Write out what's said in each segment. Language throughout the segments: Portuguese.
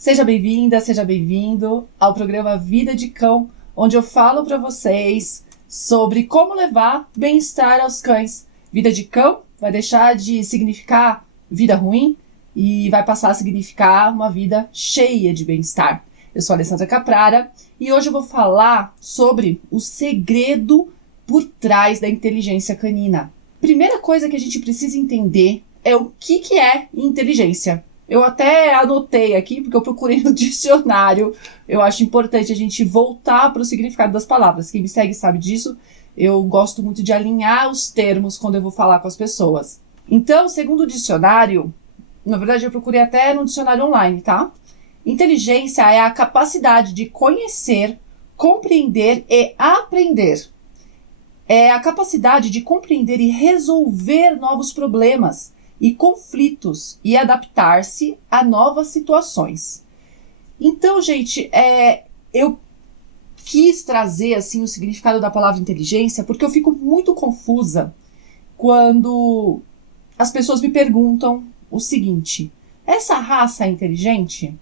Seja bem-vinda, seja bem-vindo ao programa Vida de Cão, onde eu falo para vocês sobre como levar bem-estar aos cães. Vida de cão vai deixar de significar vida ruim e vai passar a significar uma vida cheia de bem-estar. Eu sou a Alessandra Caprara e hoje eu vou falar sobre o segredo por trás da inteligência canina. Primeira coisa que a gente precisa entender é o que é inteligência. Eu até anotei aqui, porque eu procurei no dicionário. Eu acho importante a gente voltar para o significado das palavras. Quem me segue sabe disso. Eu gosto muito de alinhar os termos quando eu vou falar com as pessoas. Então, segundo o dicionário, na verdade eu procurei até no dicionário online, tá? Inteligência é a capacidade de conhecer, compreender e aprender. É a capacidade de compreender e resolver novos problemas e conflitos e adaptar-se a novas situações. Então, gente, eu quis trazer assim o significado da palavra inteligência porque eu fico muito confusa quando as pessoas me perguntam o seguinte: essa raça é inteligente?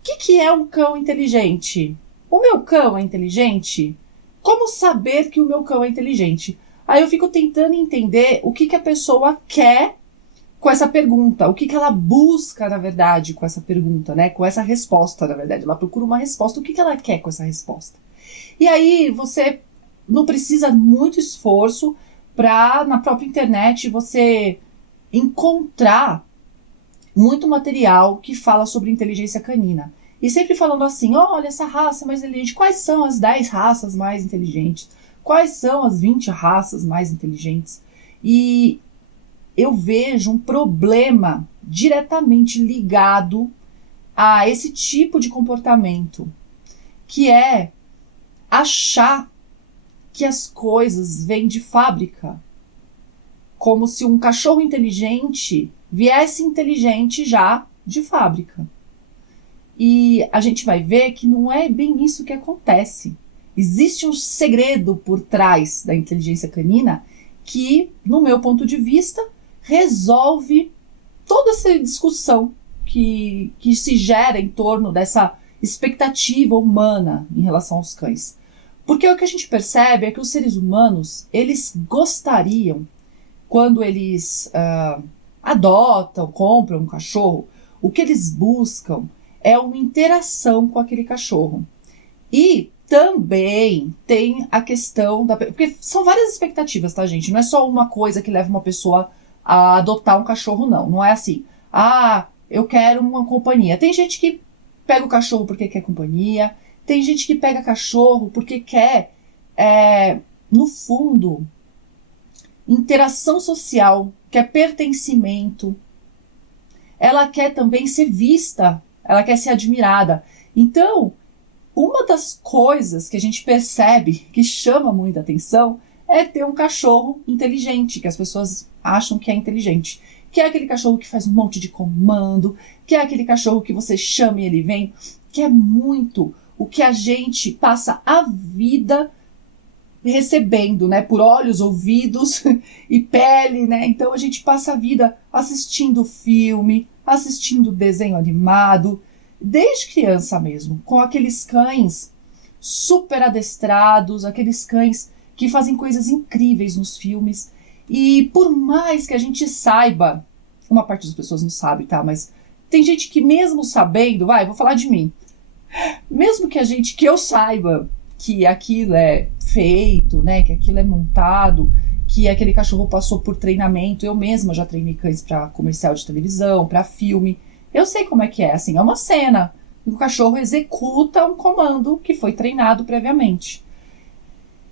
O que é um cão inteligente? O meu cão é inteligente? Como saber que o meu cão é inteligente? Aí eu fico tentando entender o que a pessoa quer com essa pergunta, o que ela busca, na verdade, com essa pergunta, né? Com essa resposta, na verdade. Ela procura uma resposta, o que ela quer com essa resposta? E aí você não precisa muito esforço para, na própria internet, você encontrar muito material que fala sobre inteligência canina. E sempre falando assim, olha, essa raça mais inteligente, quais são as 10 raças mais inteligentes? Quais são as 20 raças mais inteligentes? E eu vejo um problema diretamente ligado a esse tipo de comportamento, que é achar que as coisas vêm de fábrica, como se um cachorro inteligente viesse inteligente já de fábrica. E a gente vai ver que não é bem isso que acontece. Existe um segredo por trás da inteligência canina que, no meu ponto de vista, resolve toda essa discussão que se gera em torno dessa expectativa humana em relação aos cães. Porque o que a gente percebe é que os seres humanos, eles gostariam, quando eles adotam, compram um cachorro, o que eles buscam é uma interação com aquele cachorro. E também tem a questão da... Porque são várias expectativas, tá, gente? Não é só uma coisa que leva uma pessoa a adotar um cachorro, não. Não é assim, eu quero uma companhia. Tem gente que pega o cachorro porque quer companhia, tem gente que pega cachorro porque quer, no fundo, interação social, quer pertencimento. Ela quer também ser vista, ela quer ser admirada. Então, uma das coisas que a gente percebe que chama muita atenção é ter um cachorro inteligente, que as pessoas acham que é inteligente. Que é aquele cachorro que faz um monte de comando, que é aquele cachorro que você chama e ele vem, que é muito o que a gente passa a vida recebendo, né, por olhos, ouvidos e pele, né? Então a gente passa a vida assistindo filme, assistindo desenho animado, desde criança mesmo, com aqueles cães super adestrados, aqueles cães que fazem coisas incríveis nos filmes. E por mais que a gente saiba, uma parte das pessoas não sabe, tá? Mas tem gente que mesmo sabendo, vou falar de mim, mesmo que eu saiba que aquilo é feito, né, que aquilo é montado, que aquele cachorro passou por treinamento, eu mesma já treinei cães para comercial de televisão, para filme, eu sei como é que é, assim, é uma cena, e o cachorro executa um comando que foi treinado previamente.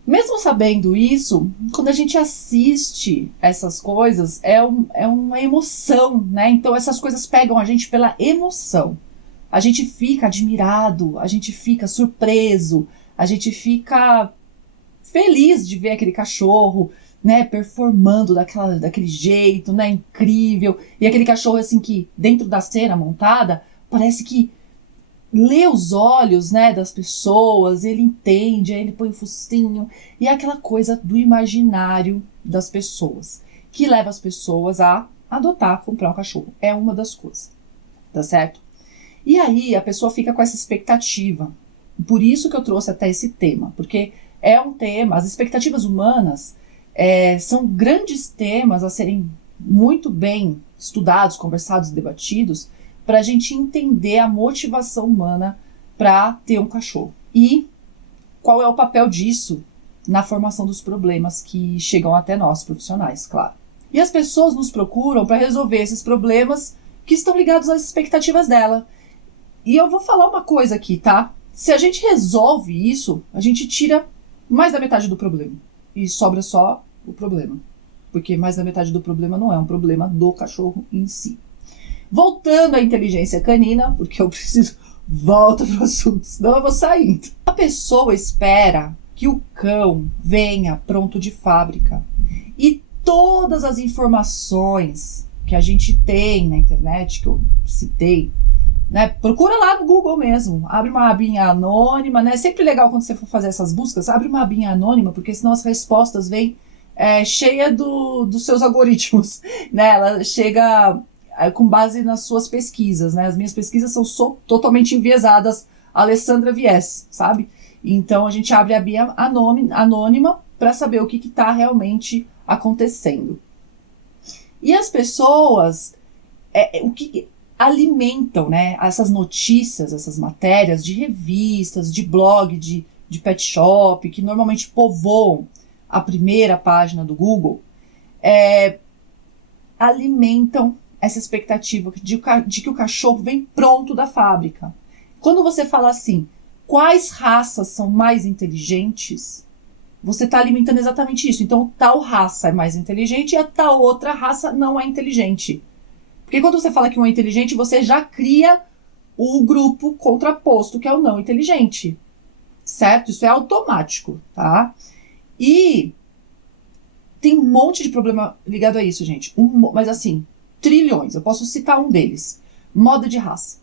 Mesmo sabendo isso, quando a gente assiste essas coisas, é uma emoção, né? Então essas coisas pegam a gente pela emoção. A gente fica admirado, a gente fica surpreso, a gente fica feliz de ver aquele cachorro, né, performando daquele jeito, né, incrível. E aquele cachorro assim que dentro da cena montada, parece que lê os olhos, né, das pessoas, ele entende, aí ele põe o focinho, e é aquela coisa do imaginário das pessoas, que leva as pessoas a adotar, comprar um cachorro. É uma das coisas, tá certo? E aí a pessoa fica com essa expectativa. Por isso que eu trouxe até esse tema, porque é um tema, as expectativas humanas são grandes temas a serem muito bem estudados, conversados, debatidos, para a gente entender a motivação humana para ter um cachorro. E qual é o papel disso na formação dos problemas que chegam até nós, profissionais, claro. E as pessoas nos procuram para resolver esses problemas que estão ligados às expectativas dela. E eu vou falar uma coisa aqui, tá? Se a gente resolve isso, a gente tira mais da metade do problema. E sobra só o problema. Porque mais da metade do problema não é um problema do cachorro em si. Voltando à inteligência canina, porque eu preciso... Volta para o assunto, senão eu vou saindo. A pessoa espera que o cão venha pronto de fábrica. E todas as informações que a gente tem na internet, que eu citei, né, procura lá no Google mesmo, abre uma abinha anônima, né? É sempre legal quando você for fazer essas buscas, abre uma abinha anônima, porque senão as respostas vêm cheia dos seus algoritmos, né? Ela chega com base nas suas pesquisas, né? As minhas pesquisas são totalmente enviesadas, Alessandra Viés, sabe? Então a gente abre a abinha anônima para saber o que está realmente acontecendo. E as pessoas, o que alimentam, né, essas notícias, essas matérias de revistas, de blog, de pet shop, que normalmente povoam a primeira página do Google, alimentam essa expectativa de que o cachorro vem pronto da fábrica. Quando você fala assim, quais raças são mais inteligentes, você está alimentando exatamente isso. Então, tal raça é mais inteligente e a tal outra raça não é inteligente. Porque quando você fala que um é inteligente, você já cria o grupo contraposto, que é o não inteligente. Certo? Isso é automático, tá? E tem um monte de problema ligado a isso, gente. Mas assim, trilhões. Eu posso citar um deles. Moda de raça.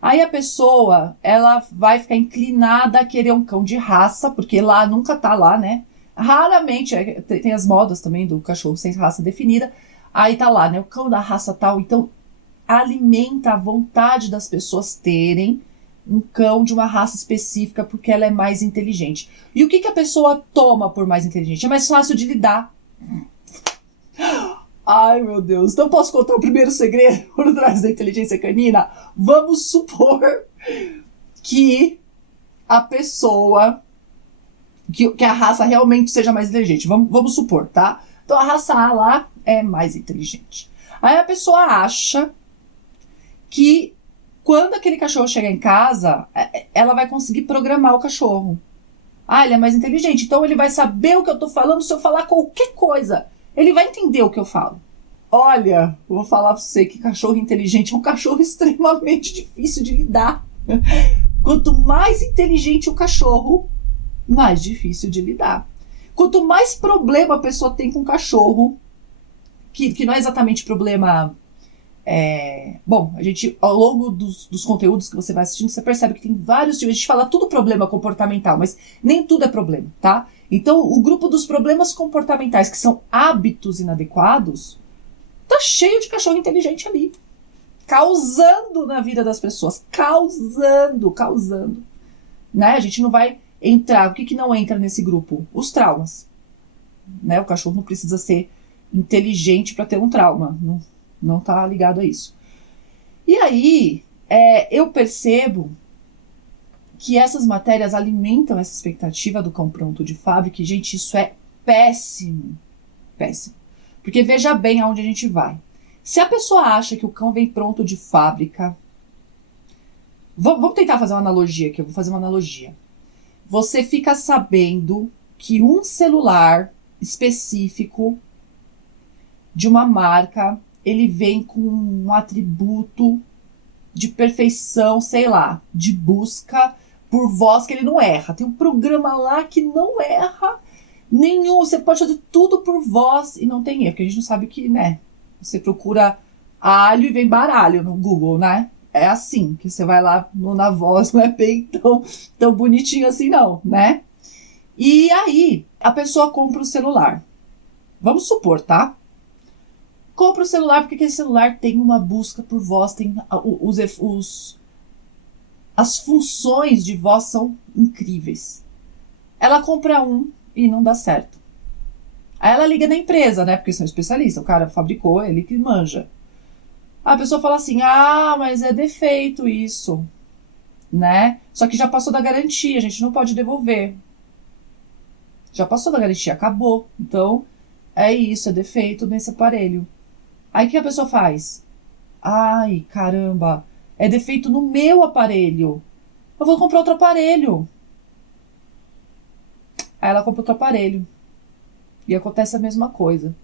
Aí a pessoa, ela vai ficar inclinada a querer um cão de raça, porque lá nunca tá lá, né? Raramente, tem as modas também do cachorro sem raça definida. Aí tá lá, né? O cão da raça tal. Então, alimenta a vontade das pessoas terem um cão de uma raça específica porque ela é mais inteligente. E o que a pessoa toma por mais inteligente? É mais fácil de lidar. Ai, meu Deus. Então posso contar o primeiro segredo por trás da inteligência canina? Vamos supor que a pessoa, que a raça realmente seja mais inteligente. Vamos supor, tá? Então a raça A lá é mais inteligente. Aí a pessoa acha que quando aquele cachorro chegar em casa, ela vai conseguir programar o cachorro. Ah, ele é mais inteligente, então ele vai saber o que eu tô falando se eu falar qualquer coisa. Ele vai entender o que eu falo. Olha, eu vou falar pra você que cachorro inteligente é um cachorro extremamente difícil de lidar. Quanto mais inteligente o cachorro, mais difícil de lidar. Quanto mais problema a pessoa tem com o cachorro, que não é exatamente problema... Bom, a gente, ao longo dos conteúdos que você vai assistindo, você percebe que tem vários tipos. A gente fala tudo problema comportamental, mas nem tudo é problema, tá? Então, o grupo dos problemas comportamentais, que são hábitos inadequados, tá cheio de cachorro inteligente ali. Causando na vida das pessoas. Causando. Né? A gente não vai entrar... O que não entra nesse grupo? Os traumas. Né? O cachorro não precisa ser inteligente para ter um trauma. Não tá ligado a isso. E aí, eu percebo que essas matérias alimentam essa expectativa do cão pronto de fábrica. E, gente, isso é péssimo. Péssimo. Porque veja bem aonde a gente vai. Se a pessoa acha que o cão vem pronto de fábrica... Vamos tentar fazer uma analogia aqui. Eu vou fazer uma analogia. Você fica sabendo que um celular específico de uma marca... ele vem com um atributo de perfeição, sei lá, de busca por voz que ele não erra. Tem um programa lá que não erra nenhum. Você pode fazer tudo por voz e não tem erro, porque a gente não sabe que, né? Você procura alho e vem baralho no Google, né? É assim, que você vai lá na voz, não é bem tão bonitinho assim não, né? E aí, a pessoa compra o celular. Vamos supor, tá? Compra o celular porque aquele celular tem uma busca por voz, tem as funções de voz são incríveis. Ela compra um e não dá certo. Aí ela liga na empresa, né? Porque são especialistas, o cara fabricou, ele que manja. A pessoa fala assim, mas é defeito isso, né? Só que já passou da garantia, a gente não pode devolver. Já passou da garantia, acabou. Então, é isso, é defeito nesse aparelho. Aí o que a pessoa faz? Ai, caramba, é defeito no meu aparelho. Eu vou comprar outro aparelho. Aí ela compra outro aparelho. E acontece a mesma coisa.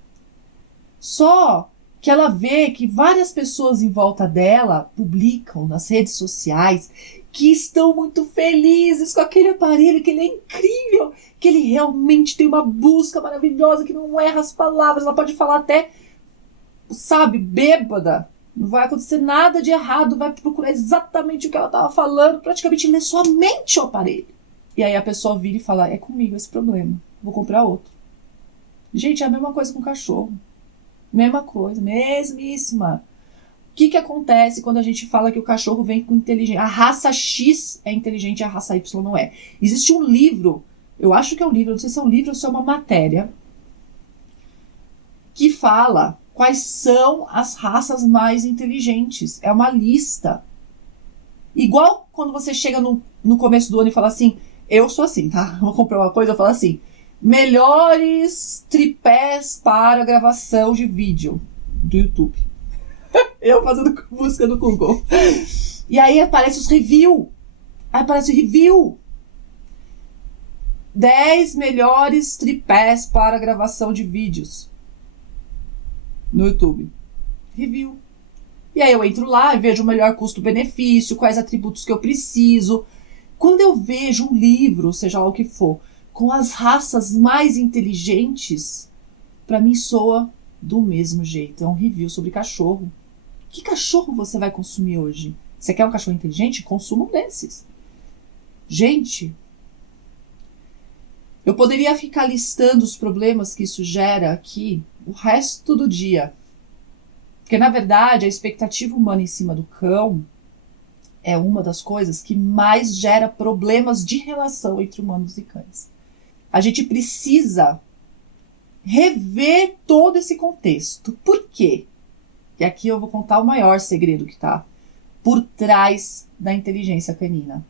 Só que ela vê que várias pessoas em volta dela publicam nas redes sociais que estão muito felizes com aquele aparelho, que ele é incrível, que ele realmente tem uma busca maravilhosa, que não erra as palavras, ela pode falar até, sabe, bêbada. Não vai acontecer nada de errado, vai procurar exatamente o que ela estava falando, praticamente ler somente o aparelho. E aí a pessoa vira e fala, é comigo esse problema, vou comprar outro. Gente, é a mesma coisa com o cachorro. Mesma coisa, mesmíssima. O que acontece quando a gente fala que o cachorro vem com inteligência? A raça X é inteligente e a raça Y não é. Existe um livro, eu acho que é um livro, não sei se é um livro ou se é uma matéria, que fala quais são as raças mais inteligentes. É uma lista. Igual quando você chega no começo do ano e fala assim, eu sou assim, tá? Eu vou comprar uma coisa, eu falo assim, melhores tripés para gravação de vídeo do YouTube. Eu fazendo busca no Google. E aí aparece os reviews. Aí aparece o review. 10 melhores tripés para gravação de vídeos no YouTube. Review. E aí eu entro lá e vejo o melhor custo-benefício, quais atributos que eu preciso. Quando eu vejo um livro, seja lá o que for, com as raças mais inteligentes, para mim soa do mesmo jeito. É um review sobre cachorro. Que cachorro você vai consumir hoje? Você quer um cachorro inteligente? Consuma um desses. Gente, eu poderia ficar listando os problemas que isso gera aqui o resto do dia. Porque, na verdade, a expectativa humana em cima do cão é uma das coisas que mais gera problemas de relação entre humanos e cães. A gente precisa rever todo esse contexto. Por quê? E aqui eu vou contar o maior segredo que está por trás da inteligência canina.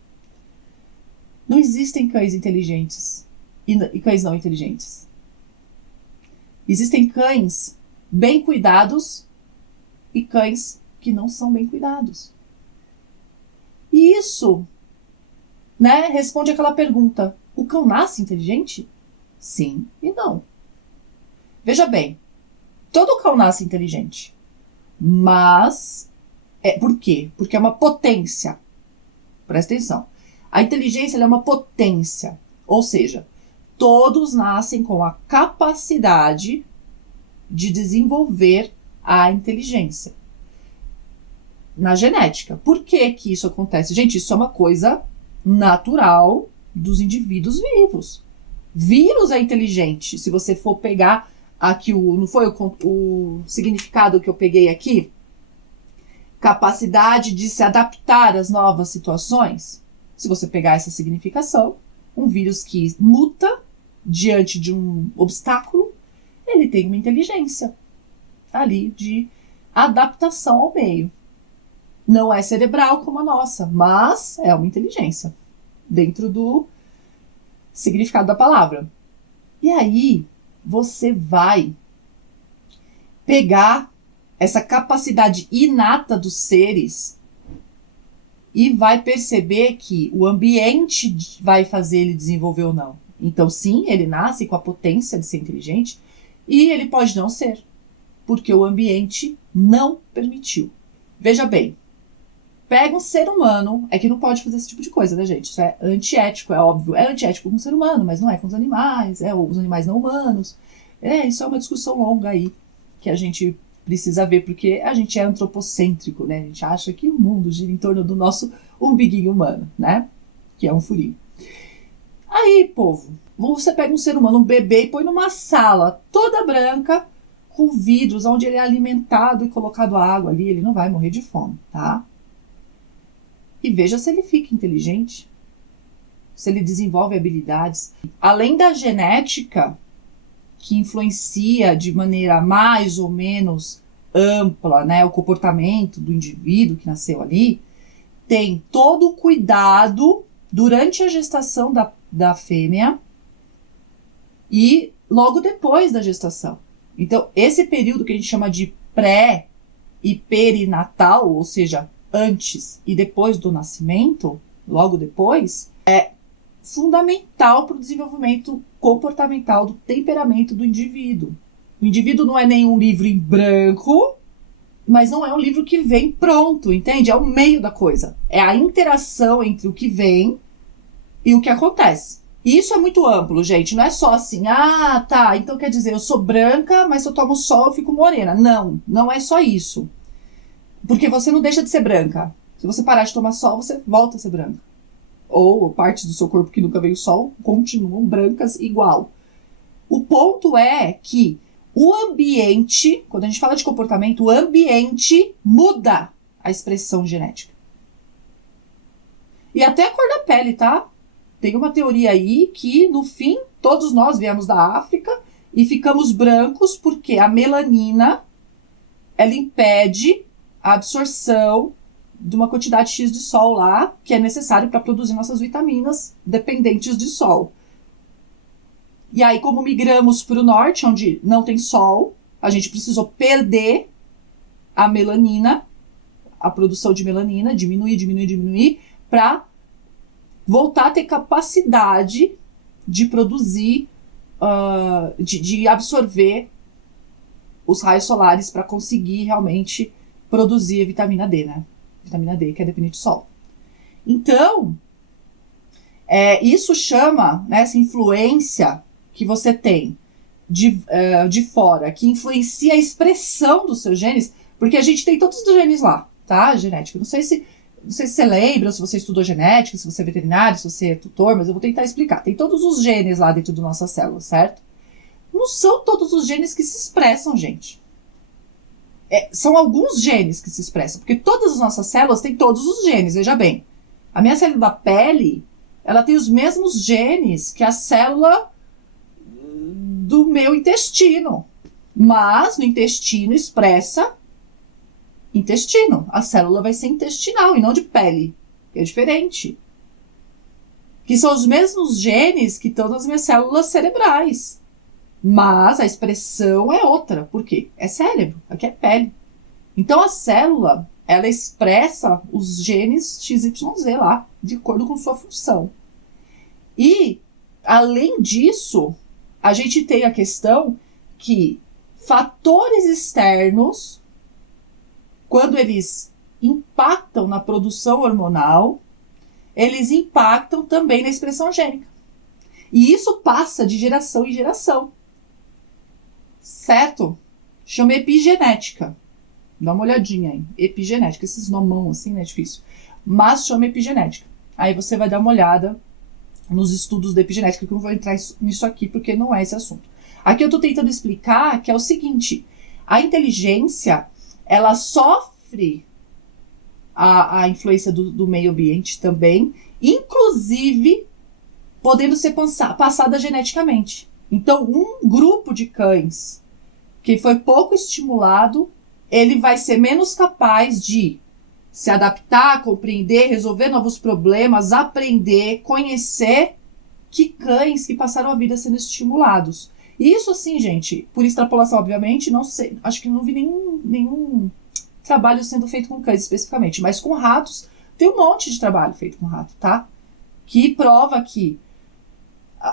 Não existem cães inteligentes e cães não inteligentes. Existem cães bem cuidados e cães que não são bem cuidados. E isso, né, responde aquela pergunta: o cão nasce inteligente? Sim e não. Veja bem, todo cão nasce inteligente. Mas, por quê? Porque é uma potência. Presta atenção. A inteligência ela é uma potência. Ou seja, todos nascem com a capacidade de desenvolver a inteligência. Na genética. Por que que isso acontece? Gente, isso é uma coisa natural dos indivíduos vivos. Vírus é inteligente. Se você for pegar aqui, não foi o significado que eu peguei aqui? Capacidade de se adaptar às novas situações. Se você pegar essa significação, um vírus que muta diante de um obstáculo, ele tem uma inteligência ali de adaptação ao meio. Não é cerebral como a nossa, mas é uma inteligência dentro do significado da palavra. E aí, você vai pegar essa capacidade inata dos seres e vai perceber que o ambiente vai fazer ele desenvolver ou não. Então, sim, ele nasce com a potência de ser inteligente e ele pode não ser, porque o ambiente não permitiu. Veja bem, pega um ser humano, é que não pode fazer esse tipo de coisa, né, gente? Isso é antiético, é óbvio. É antiético com o ser humano, mas não é com os animais, os animais não humanos. Isso é uma discussão longa aí, que a gente precisa ver, porque a gente é antropocêntrico, né? A gente acha que o mundo gira em torno do nosso umbiguinho humano, né? Que é um furinho. Aí, povo, você pega um ser humano, um bebê, e põe numa sala toda branca, com vidros, onde ele é alimentado e colocado água ali, ele não vai morrer de fome, tá? E veja se ele fica inteligente, se ele desenvolve habilidades. Além da genética, que influencia de maneira mais ou menos ampla, né, o comportamento do indivíduo que nasceu ali, tem todo o cuidado durante a gestação da fêmea e logo depois da gestação. Então, esse período que a gente chama de pré e perinatal, ou seja, antes e depois do nascimento, logo depois, é fundamental para o desenvolvimento comportamental do temperamento do indivíduo. O indivíduo não é nenhum livro em branco, mas não é um livro que vem pronto, entende? É o meio da coisa. É a interação entre o que vem e o que acontece. E isso é muito amplo, gente. Não é só assim, ah, tá, então quer dizer, eu sou branca, mas se eu tomo sol eu fico morena. Não, não é só isso. Porque você não deixa de ser branca. Se você parar de tomar sol, você volta a ser branca. Ou partes do seu corpo que nunca veio sol continuam brancas igual. O ponto é que o ambiente, quando a gente fala de comportamento, o ambiente muda a expressão genética. E até a cor da pele, tá? Tem uma teoria aí que, no fim, todos nós viemos da África e ficamos brancos porque a melanina, ela impede a absorção de uma quantidade X de sol lá, que é necessário para produzir nossas vitaminas dependentes de sol. E aí, como migramos para o norte, onde não tem sol, a gente precisou perder a melanina, a produção de melanina, diminuir, para voltar a ter capacidade de produzir, de absorver os raios solares para conseguir realmente produzir a vitamina D, né? Vitamina D, que é dependente do sol. Então, isso chama, né, essa influência que você tem de fora, que influencia a expressão dos seus genes, porque a gente tem todos os genes lá, tá? Genética. Não sei se você lembra, se você estudou genética, se você é veterinário, se você é tutor, mas eu vou tentar explicar. Tem todos os genes lá dentro das nossas células, certo? Não são todos os genes que se expressam, gente. São alguns genes que se expressam, porque todas as nossas células têm todos os genes, veja bem. A minha célula da pele, ela tem os mesmos genes que a célula do meu intestino. Mas no intestino expressa intestino. A célula vai ser intestinal e não de pele. É diferente. Que são os mesmos genes que estão nas minhas células cerebrais. Mas a expressão é outra. Por quê? É cérebro, aqui é pele. Então a célula, ela expressa os genes XYZ lá, de acordo com sua função. E, além disso, a gente tem a questão que fatores externos, quando eles impactam na produção hormonal, eles impactam também na expressão gênica. E isso passa de geração em geração. Certo? Chama epigenética. Dá uma olhadinha aí. Epigenética. Esses nomão assim, né? É difícil. Mas chama epigenética. Aí você vai dar uma olhada nos estudos da epigenética, que eu não vou entrar nisso aqui, porque não é esse assunto. Aqui eu tô tentando explicar que é o seguinte. A inteligência, ela sofre a influência do meio ambiente também, inclusive podendo ser passada geneticamente. Então, um grupo de cães que foi pouco estimulado, ele vai ser menos capaz de se adaptar, compreender, resolver novos problemas, aprender, conhecer que cães que passaram a vida sendo estimulados. E isso assim, gente, por extrapolação, obviamente, não sei, acho que não vi nenhum trabalho sendo feito com cães especificamente, mas com ratos, tem um monte de trabalho feito com rato, tá? Que prova que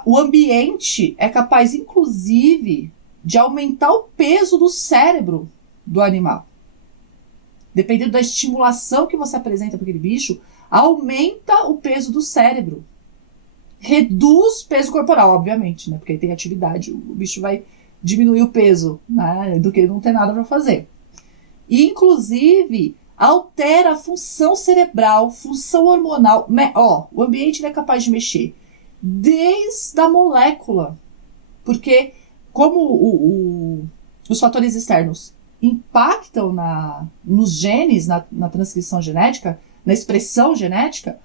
o ambiente é capaz, inclusive, de aumentar o peso do cérebro do animal. Dependendo da estimulação que você apresenta para aquele bicho, aumenta o peso do cérebro. Reduz peso corporal, obviamente, né? Porque tem atividade, o bicho vai diminuir o peso, né? Do que não ter nada para fazer. E, inclusive, altera a função cerebral, função hormonal. O ambiente é capaz de mexer desde a molécula. Porque, como os fatores externos impactam nos genes, na transcrição genética, na expressão genética,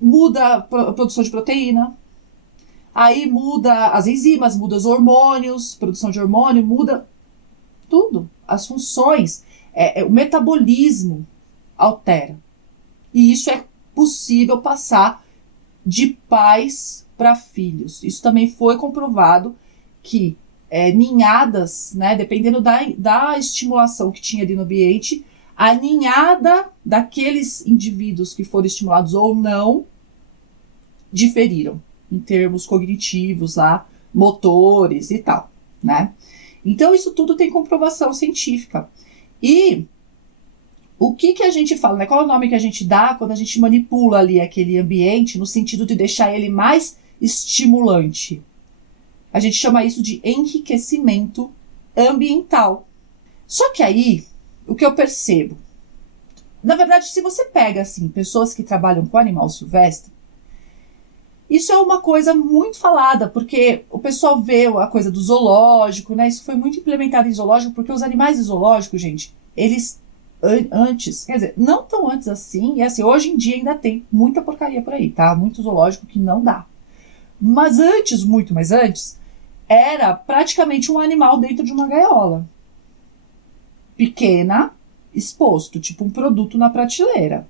muda a produção de proteína, aí muda as enzimas, muda os hormônios, produção de hormônio, muda tudo, as funções, o metabolismo altera. E isso é possível passar de pais para filhos. Isso também foi comprovado que ninhadas, né, dependendo da estimulação que tinha ali no ambiente, a ninhada daqueles indivíduos que foram estimulados ou não diferiram em termos cognitivos, lá, motores e tal, né? Então isso tudo tem comprovação científica. E o que a gente fala, né? Qual é o nome que a gente dá quando a gente manipula ali aquele ambiente no sentido de deixar ele mais estimulante? A gente chama isso de enriquecimento ambiental. Só que aí, o que eu percebo? Na verdade, se você pega, assim, pessoas que trabalham com animal silvestre, isso é uma coisa muito falada, porque o pessoal vê a coisa do zoológico, né? Isso foi muito implementado em zoológico, porque os animais de zoológico, gente, eles antes, quer dizer, não tão antes assim, e assim, hoje em dia ainda tem muita porcaria por aí, tá? Muito zoológico que não dá. Mas antes, muito mais antes, era praticamente um animal dentro de uma gaiola. Pequena, exposto, tipo um produto na prateleira.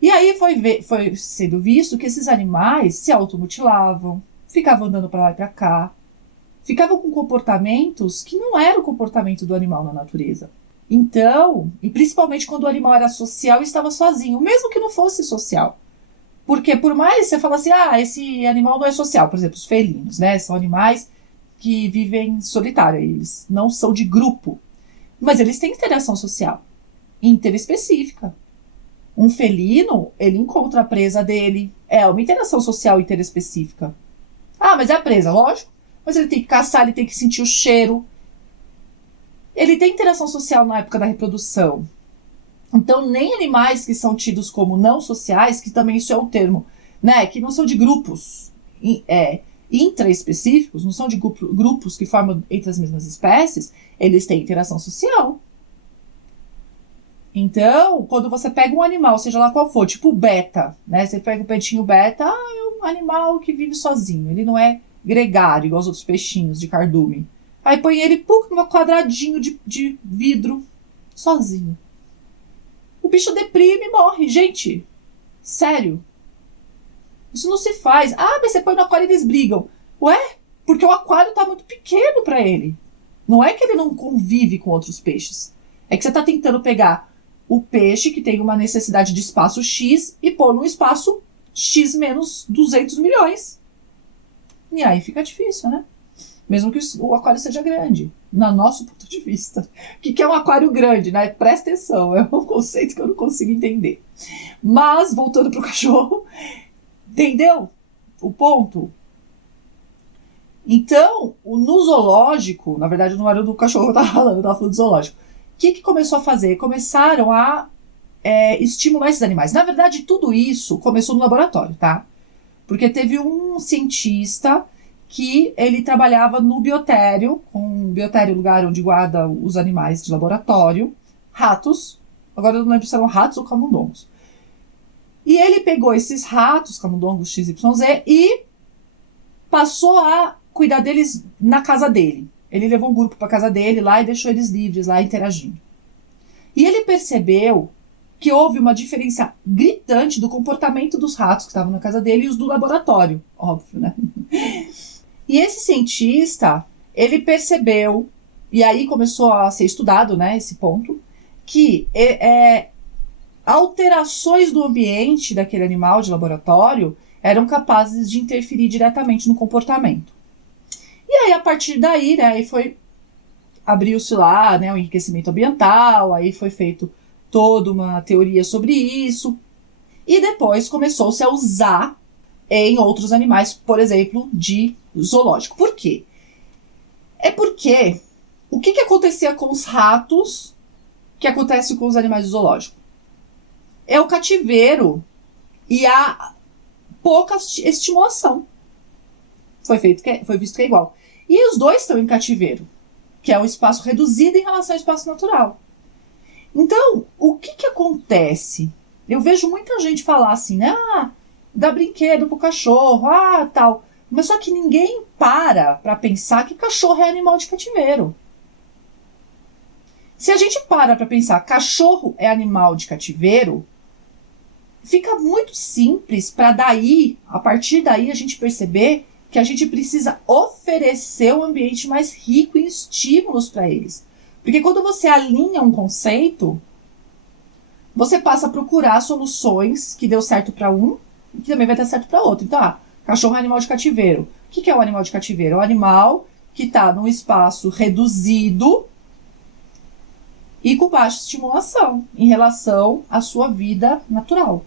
E aí foi sendo visto que esses animais se automutilavam, ficavam andando para lá e para cá, ficavam com comportamentos que não eram o comportamento do animal na natureza. Então, e principalmente quando o animal era social e estava sozinho, mesmo que não fosse social. Porque por mais você fala assim, esse animal não é social, por exemplo, os felinos, né? São animais que vivem solitário, eles não são de grupo, mas eles têm interação social, interespecífica. Um felino, ele encontra a presa dele, é uma interação social interespecífica. Mas é a presa, lógico, mas ele tem que caçar, ele tem que sentir o cheiro. Ele tem interação social na época da reprodução. Então, nem animais que são tidos como não sociais, que também isso é um termo, né, que não são de grupos intraespecíficos, não são de grupos que formam entre as mesmas espécies, eles têm interação social. Então, quando você pega um animal, seja lá qual for, tipo beta, né, você pega o peixinho beta, é um animal que vive sozinho, ele não é gregário, igual os outros peixinhos de cardume. Aí põe ele, num quadradinho de vidro, sozinho. O bicho deprime e morre. Gente, sério. Isso não se faz. Mas você põe no aquário e eles brigam. Ué? Porque o aquário tá muito pequeno para ele. Não é que ele não convive com outros peixes. É que você tá tentando pegar o peixe que tem uma necessidade de espaço X e pôr num espaço X menos 200 milhões. E aí fica difícil, né? Mesmo que o aquário seja grande, no nosso ponto de vista. O que é um aquário grande, né? Presta atenção, é um conceito que eu não consigo entender. Mas, voltando pro cachorro, entendeu o ponto? Então, no zoológico, na verdade não era do cachorro que eu tava falando, eu tava falando do zoológico. O que começou a fazer? Começaram a estimular esses animais. Na verdade, tudo isso começou no laboratório, tá? Porque teve um cientista que ele trabalhava no biotério, biotério é o lugar onde guarda os animais de laboratório, ratos, agora eu não lembro se eram ratos ou camundongos. E ele pegou esses ratos, camundongos XYZ, e passou a cuidar deles na casa dele. Ele levou um grupo para casa dele lá e deixou eles livres lá interagindo. E ele percebeu que houve uma diferença gritante do comportamento dos ratos que estavam na casa dele e os do laboratório, óbvio, né? E esse cientista, ele percebeu, e aí começou a ser estudado, né, esse ponto, que alterações do ambiente daquele animal de laboratório eram capazes de interferir diretamente no comportamento. E aí, a partir daí, né, abriu-se lá, né, o enriquecimento ambiental, aí foi feito toda uma teoria sobre isso, e depois começou-se a usar em outros animais, por exemplo, de zoológico. Por quê? É porque o que acontecia com os ratos que acontece com os animais do zoológico? É o cativeiro e a pouca estimulação. Foi visto que é igual. E os dois estão em cativeiro. que é um espaço reduzido em relação ao espaço natural. Então, o que acontece? Eu vejo muita gente falar assim, né? Ah, dá brinquedo pro cachorro, tal. Mas só que ninguém para pensar que cachorro é animal de cativeiro. Se a gente para pensar cachorro é animal de cativeiro, fica muito simples para daí, a partir daí, a gente perceber que a gente precisa oferecer um ambiente mais rico em estímulos para eles. Porque quando você alinha um conceito, você passa a procurar soluções que deu certo para um e que também vai dar certo para outro. Então, cachorro é animal de cativeiro. O que é o animal de cativeiro? É o animal que está num espaço reduzido e com baixa estimulação em relação à sua vida natural.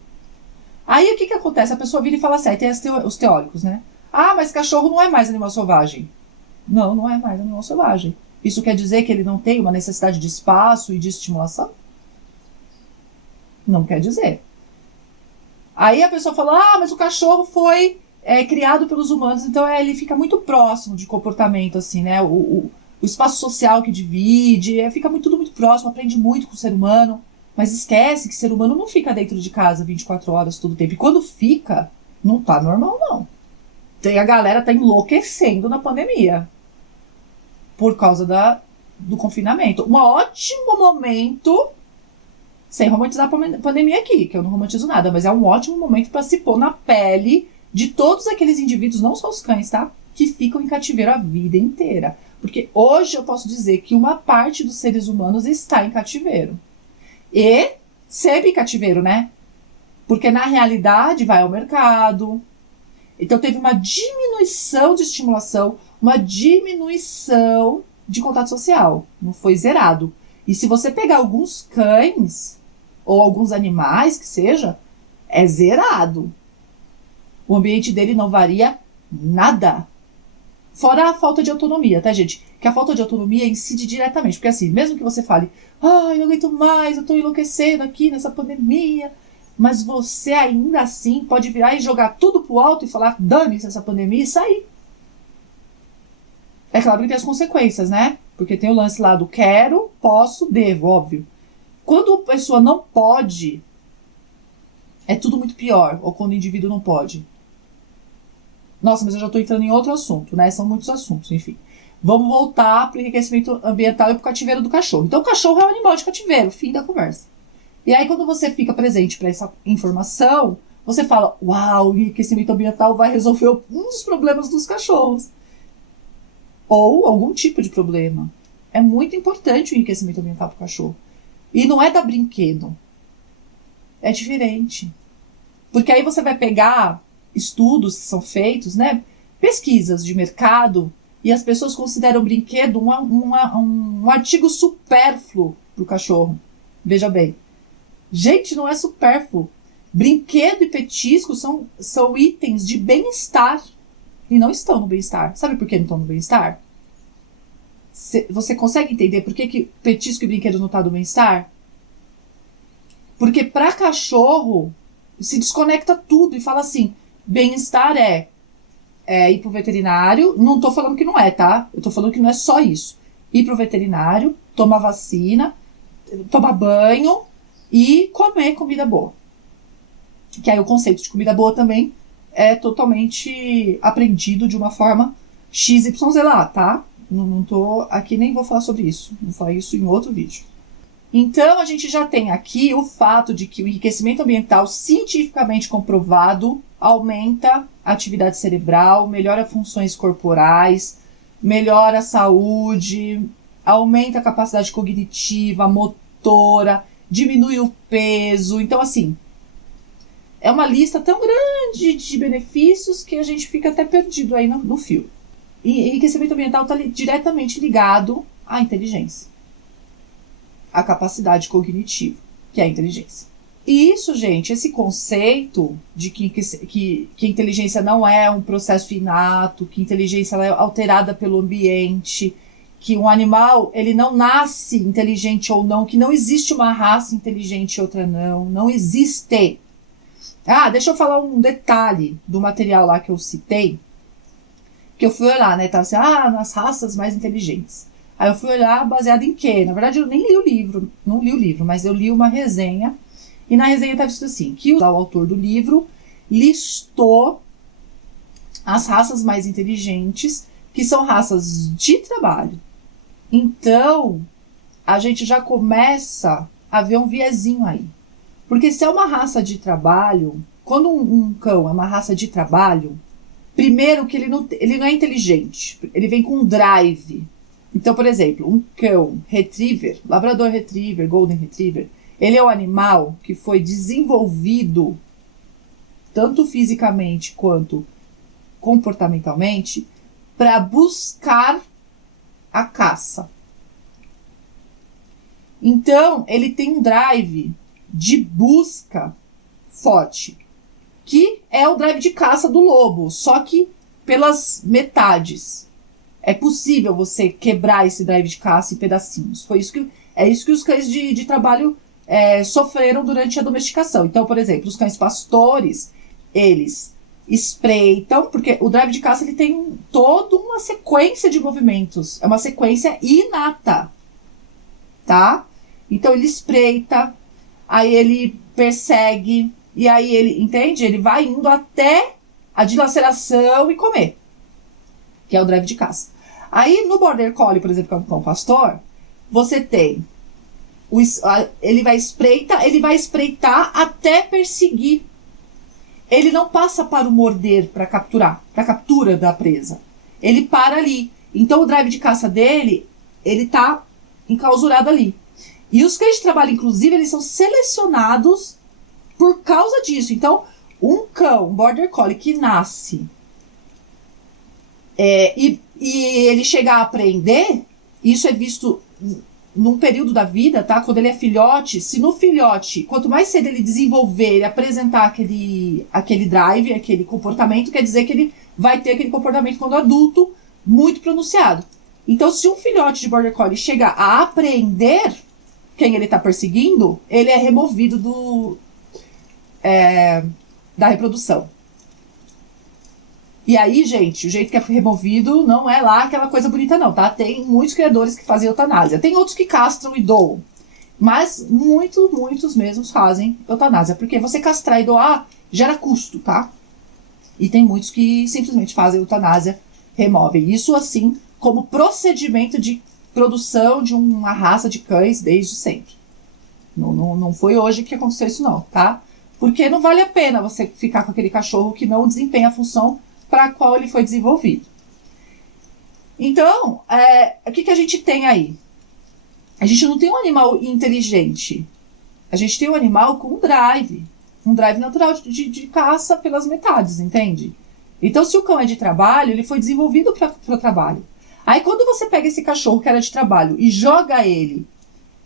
Aí o que acontece? A pessoa vira e fala assim, aí tem os teóricos, né? Ah, mas cachorro não é mais animal selvagem. Não, não é mais animal selvagem. Isso quer dizer que ele não tem uma necessidade de espaço e de estimulação? Não quer dizer. Aí a pessoa fala, mas o cachorro foi criado pelos humanos, então ele fica muito próximo de comportamento, assim, né? O espaço social que divide, fica tudo muito próximo, aprende muito com o ser humano, mas esquece que o ser humano não fica dentro de casa 24 horas todo o tempo. E quando fica, não tá normal, não. A galera tá enlouquecendo na pandemia por causa do confinamento. Um ótimo momento, sem romantizar a pandemia aqui, que eu não romantizo nada, mas é um ótimo momento para se pôr na pele de todos aqueles indivíduos, não só os cães, tá? Que ficam em cativeiro a vida inteira. Porque hoje eu posso dizer que uma parte dos seres humanos está em cativeiro. E semi-cativeiro, né? Porque na realidade vai ao mercado. Então teve uma diminuição de estimulação, uma diminuição de contato social. Não foi zerado. E se você pegar alguns cães, ou alguns animais que seja, é zerado. O ambiente dele não varia nada. Fora a falta de autonomia, tá, gente? Que a falta de autonomia incide diretamente. Porque assim, mesmo que você fale, eu não aguento mais, eu tô enlouquecendo aqui nessa pandemia, mas você ainda assim pode virar e jogar tudo pro alto e falar, dane-se essa pandemia e sair. É claro que tem as consequências, né? Porque tem o lance lá do quero, posso, devo, óbvio. Quando a pessoa não pode, é tudo muito pior. Ou quando o indivíduo não pode. Nossa, mas eu já estou entrando em outro assunto, né? São muitos assuntos, enfim. Vamos voltar para o enriquecimento ambiental e para o cativeiro do cachorro. Então, o cachorro é um animal de cativeiro, fim da conversa. E aí, quando você fica presente para essa informação, você fala, uau, o enriquecimento ambiental vai resolver um dos problemas dos cachorros. Ou algum tipo de problema. É muito importante o enriquecimento ambiental para o cachorro. E não é dar brinquedo. É diferente. Porque aí você vai pegar estudos que são feitos, né? Pesquisas de mercado, e as pessoas consideram o brinquedo um artigo supérfluo para o cachorro. Veja bem. Gente, não é supérfluo. Brinquedo e petisco são itens de bem-estar. E não estão no bem-estar. Sabe por que não estão no bem-estar? Você consegue entender por que petisco e brinquedo não estão no bem-estar? Porque para cachorro se desconecta tudo e fala assim, bem-estar é ir pro veterinário, não tô falando que não é, tá? Eu tô falando que não é só isso. Ir pro veterinário, tomar vacina, tomar banho e comer comida boa. Que aí o conceito de comida boa também é totalmente aprendido de uma forma XYZ lá, tá? Não tô aqui, nem vou falar sobre isso. Vou falar isso em outro vídeo. Então, a gente já tem aqui o fato de que o enriquecimento ambiental cientificamente comprovado aumenta a atividade cerebral, melhora funções corporais, melhora a saúde, aumenta a capacidade cognitiva, motora, diminui o peso. Então, assim, é uma lista tão grande de benefícios que a gente fica até perdido aí no fio. E enriquecimento ambiental está diretamente ligado à inteligência, à capacidade cognitiva, que é a inteligência. E isso, gente, esse conceito de que inteligência não é um processo inato, que inteligência é alterada pelo ambiente, que um animal ele não nasce inteligente ou não, que não existe uma raça inteligente e outra não existe. Deixa eu falar um detalhe do material lá que eu citei, que eu fui olhar, né, tava assim, nas raças mais inteligentes. Aí eu fui olhar baseado em quê? Na verdade, eu nem li o livro, não li o livro, mas eu li uma resenha. E na resenha estava escrito assim, que o autor do livro listou as raças mais inteligentes, que são raças de trabalho. Então, a gente já começa a ver um viezinho aí. Porque se é uma raça de trabalho, quando um cão é uma raça de trabalho, primeiro que ele não é inteligente, ele vem com um drive. Então, por exemplo, um cão retriever, labrador retriever, golden retriever, ele é um animal que foi desenvolvido, tanto fisicamente quanto comportamentalmente, para buscar a caça. Então, ele tem um drive de busca forte, que é o drive de caça do lobo, só que pelas metades. É possível você quebrar esse drive de caça em pedacinhos. É isso que os cães de trabalho sofreram durante a domesticação. Então, por exemplo, os cães pastores, eles espreitam, porque o drive de caça ele tem toda uma sequência de movimentos. É uma sequência inata, tá? Então ele espreita, aí ele persegue, e aí ele, entende? Ele vai indo até a dilaceração e comer, que é o drive de caça. Aí no Border Collie, por exemplo, que é um cão pastor, você tem, ele vai espreitar até perseguir. Ele não passa para o morder, para capturar, para a captura da presa. Ele para ali. Então o drive de caça dele, ele tá enclausurado ali. E os cães de trabalho, inclusive, eles são selecionados por causa disso. Então, um cão, um Border Collie que nasce e ele chegar a aprender, isso é visto num período da vida, tá? Quando ele é filhote, se no filhote, quanto mais cedo ele desenvolver, ele apresentar aquele drive, aquele comportamento, quer dizer que ele vai ter aquele comportamento quando adulto muito pronunciado. Então, se um filhote de Border Collie chega a aprender quem ele está perseguindo, ele é removido da reprodução. E aí, gente, o jeito que é removido não é lá aquela coisa bonita não, tá? Tem muitos criadores que fazem eutanásia. Tem outros que castram e doam. Mas muitos mesmo fazem eutanásia. Porque você castrar e doar gera custo, tá? E tem muitos que simplesmente fazem eutanásia, removem. Isso, assim, como procedimento de produção de uma raça de cães desde sempre. Não foi hoje que aconteceu isso não, tá? Porque não vale a pena você ficar com aquele cachorro que não desempenha a função para a qual ele foi desenvolvido. Então, o que a gente tem aí? A gente não tem um animal inteligente. A gente tem um animal com um drive natural de caça pelas metades, entende? Então, se o cão é de trabalho, ele foi desenvolvido para o trabalho. Aí, quando você pega esse cachorro que era de trabalho e joga ele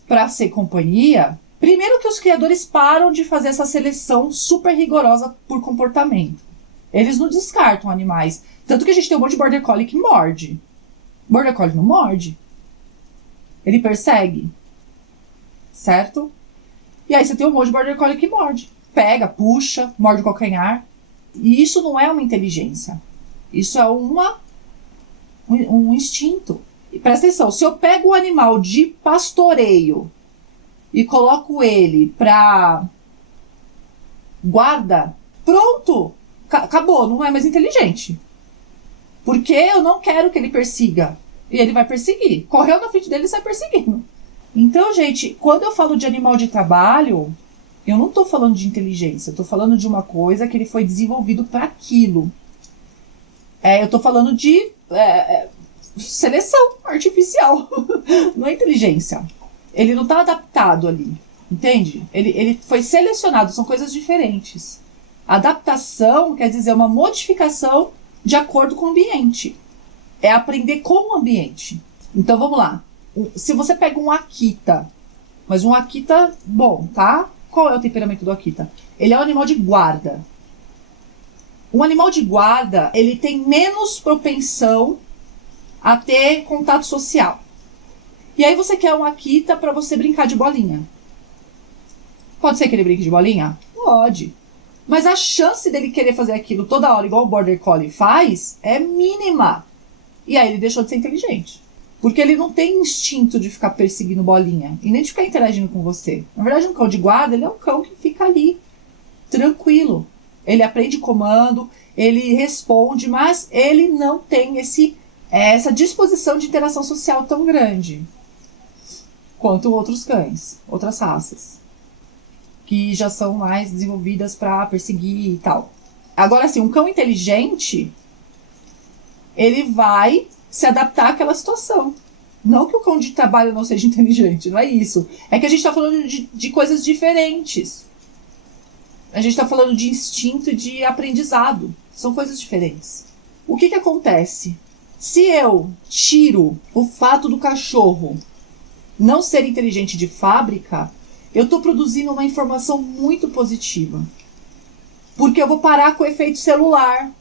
para ser companhia, primeiro que os criadores param de fazer essa seleção super rigorosa por comportamento. Eles não descartam animais. Tanto que a gente tem um monte de Border Collie que morde. Border Collie não morde. Ele persegue. Certo? E aí você tem um monte de Border Collie que morde. Pega, puxa, morde o calcanhar. E isso não é uma inteligência. Isso é um instinto. E presta atenção, se eu pego um animal de pastoreio e coloco ele pra guarda, pronto! Acabou, não é mais inteligente. Porque eu não quero que ele persiga. E ele vai perseguir. Correu na frente dele e sai perseguindo. Então, gente, quando eu falo de animal de trabalho, eu não estou falando de inteligência. Eu estou falando de uma coisa que ele foi desenvolvido para aquilo. Eu estou falando de seleção artificial. Não é inteligência. Ele não está adaptado ali. Entende? Ele foi selecionado. São coisas diferentes. Adaptação quer dizer uma modificação de acordo com o ambiente. É aprender com o ambiente. Então vamos lá. Se você pega um Akita, mas um Akita bom, tá? Qual é o temperamento do Akita? Ele é um animal de guarda. Um animal de guarda, ele tem menos propensão a ter contato social. E aí você quer um Akita para você brincar de bolinha. Pode ser que ele brinque de bolinha? Pode. Mas a chance dele querer fazer aquilo toda hora, igual o Border Collie faz, é mínima. E aí ele deixou de ser inteligente. Porque ele não tem instinto de ficar perseguindo bolinha e nem de ficar interagindo com você. Na verdade, um cão de guarda, ele é um cão que fica ali, tranquilo. Ele aprende comando, ele responde, mas ele não tem essa disposição de interação social tão grande quanto outros cães, outras raças, que já são mais desenvolvidas para perseguir e tal. Agora, assim, um cão inteligente, ele vai se adaptar àquela situação. Não que o cão de trabalho não seja inteligente, não é isso. É que a gente está falando de coisas diferentes. A gente está falando de instinto e de aprendizado. São coisas diferentes. O que acontece? Se eu tiro o fato do cachorro não ser inteligente de fábrica, eu estou produzindo uma informação muito positiva. Porque eu vou parar com o efeito celular.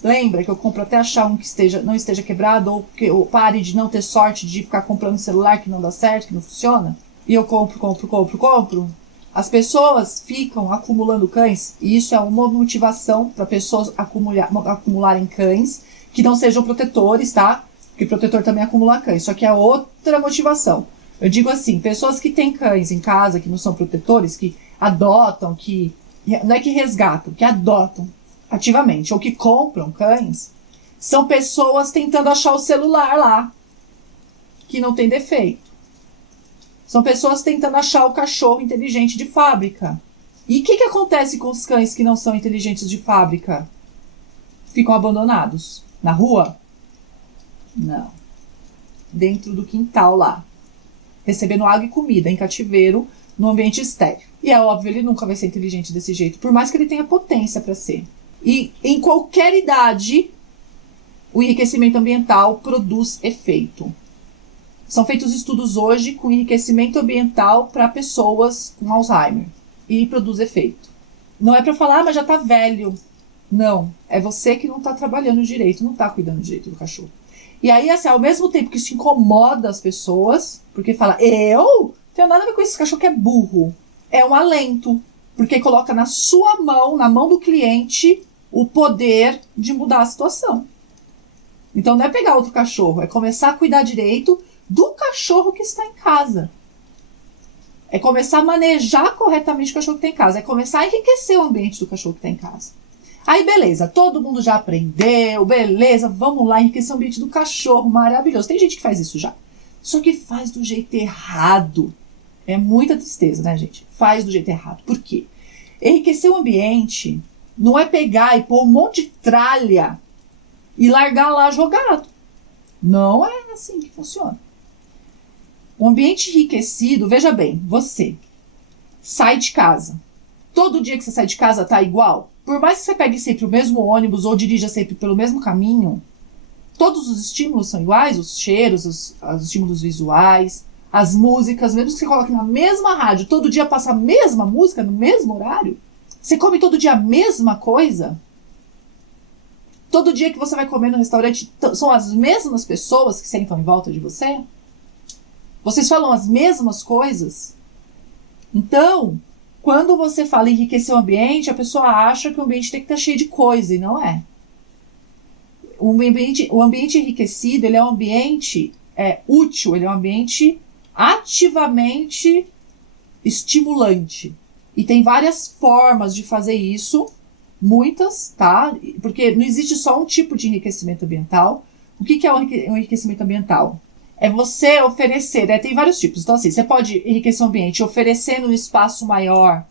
Lembra que eu compro até achar um que não esteja quebrado, ou que eu pare de não ter sorte de ficar comprando celular que não dá certo, que não funciona? E eu compro. As pessoas ficam acumulando cães, e isso é uma motivação para pessoas acumularem cães que não sejam protetores, tá? Porque protetor também acumula cães, só que é outra motivação. Eu digo assim, pessoas que têm cães em casa, que não são protetores, que adotam, que não é que resgatam, que adotam ativamente, ou que compram cães, são pessoas tentando achar o celular lá, que não tem defeito. São pessoas tentando achar o cachorro inteligente de fábrica. E o que acontece com os cães que não são inteligentes de fábrica? Ficam abandonados. Na rua? Não. Dentro do quintal lá. Recebendo água e comida, em cativeiro, no ambiente estéril. E é óbvio, ele nunca vai ser inteligente desse jeito, por mais que ele tenha potência para ser. E em qualquer idade, o enriquecimento ambiental produz efeito. São feitos estudos hoje com enriquecimento ambiental para pessoas com Alzheimer. E produz efeito. Não é para falar, mas já tá velho. Não. É você que não tá trabalhando direito, não tá cuidando direito do cachorro. E aí, assim, ao mesmo tempo que isso incomoda as pessoas, porque fala, eu tenho nada a ver com esse cachorro que é burro. É um alento. Porque coloca na sua mão, na mão do cliente, o poder de mudar a situação. Então não é pegar outro cachorro, é começar a cuidar direito do cachorro que está em casa. É começar a manejar corretamente o cachorro que está em casa. É começar a enriquecer o ambiente do cachorro que está em casa. Aí beleza, todo mundo já aprendeu, beleza, vamos lá enriquecer o ambiente do cachorro, maravilhoso. Tem gente que faz isso já. Só que faz do jeito errado. É muita tristeza, né, gente? Faz do jeito errado. Por quê? Enriquecer o ambiente não é pegar e pôr um monte de tralha e largar lá jogado. Não é assim que funciona. O ambiente enriquecido, veja bem, você sai de casa. Todo dia que você sai de casa tá igual? Por mais que você pegue sempre o mesmo ônibus ou dirija sempre pelo mesmo caminho, todos os estímulos são iguais, os cheiros, os estímulos visuais, as músicas, mesmo que você coloque na mesma rádio, todo dia passa a mesma música no mesmo horário, você come todo dia a mesma coisa, todo dia que você vai comer no restaurante são as mesmas pessoas que sentam em volta de você? Vocês falam as mesmas coisas? Então, quando você fala enriquecer o ambiente, a pessoa acha que o ambiente tem que estar cheio de coisa, e não é. O ambiente enriquecido, ele é um ambiente útil, ele é um ambiente ativamente estimulante. E tem várias formas de fazer isso, muitas, tá? Porque não existe só um tipo de enriquecimento ambiental. O que é um enriquecimento ambiental? É você oferecer, tem vários tipos. Então, assim, você pode enriquecer o ambiente oferecendo um espaço maior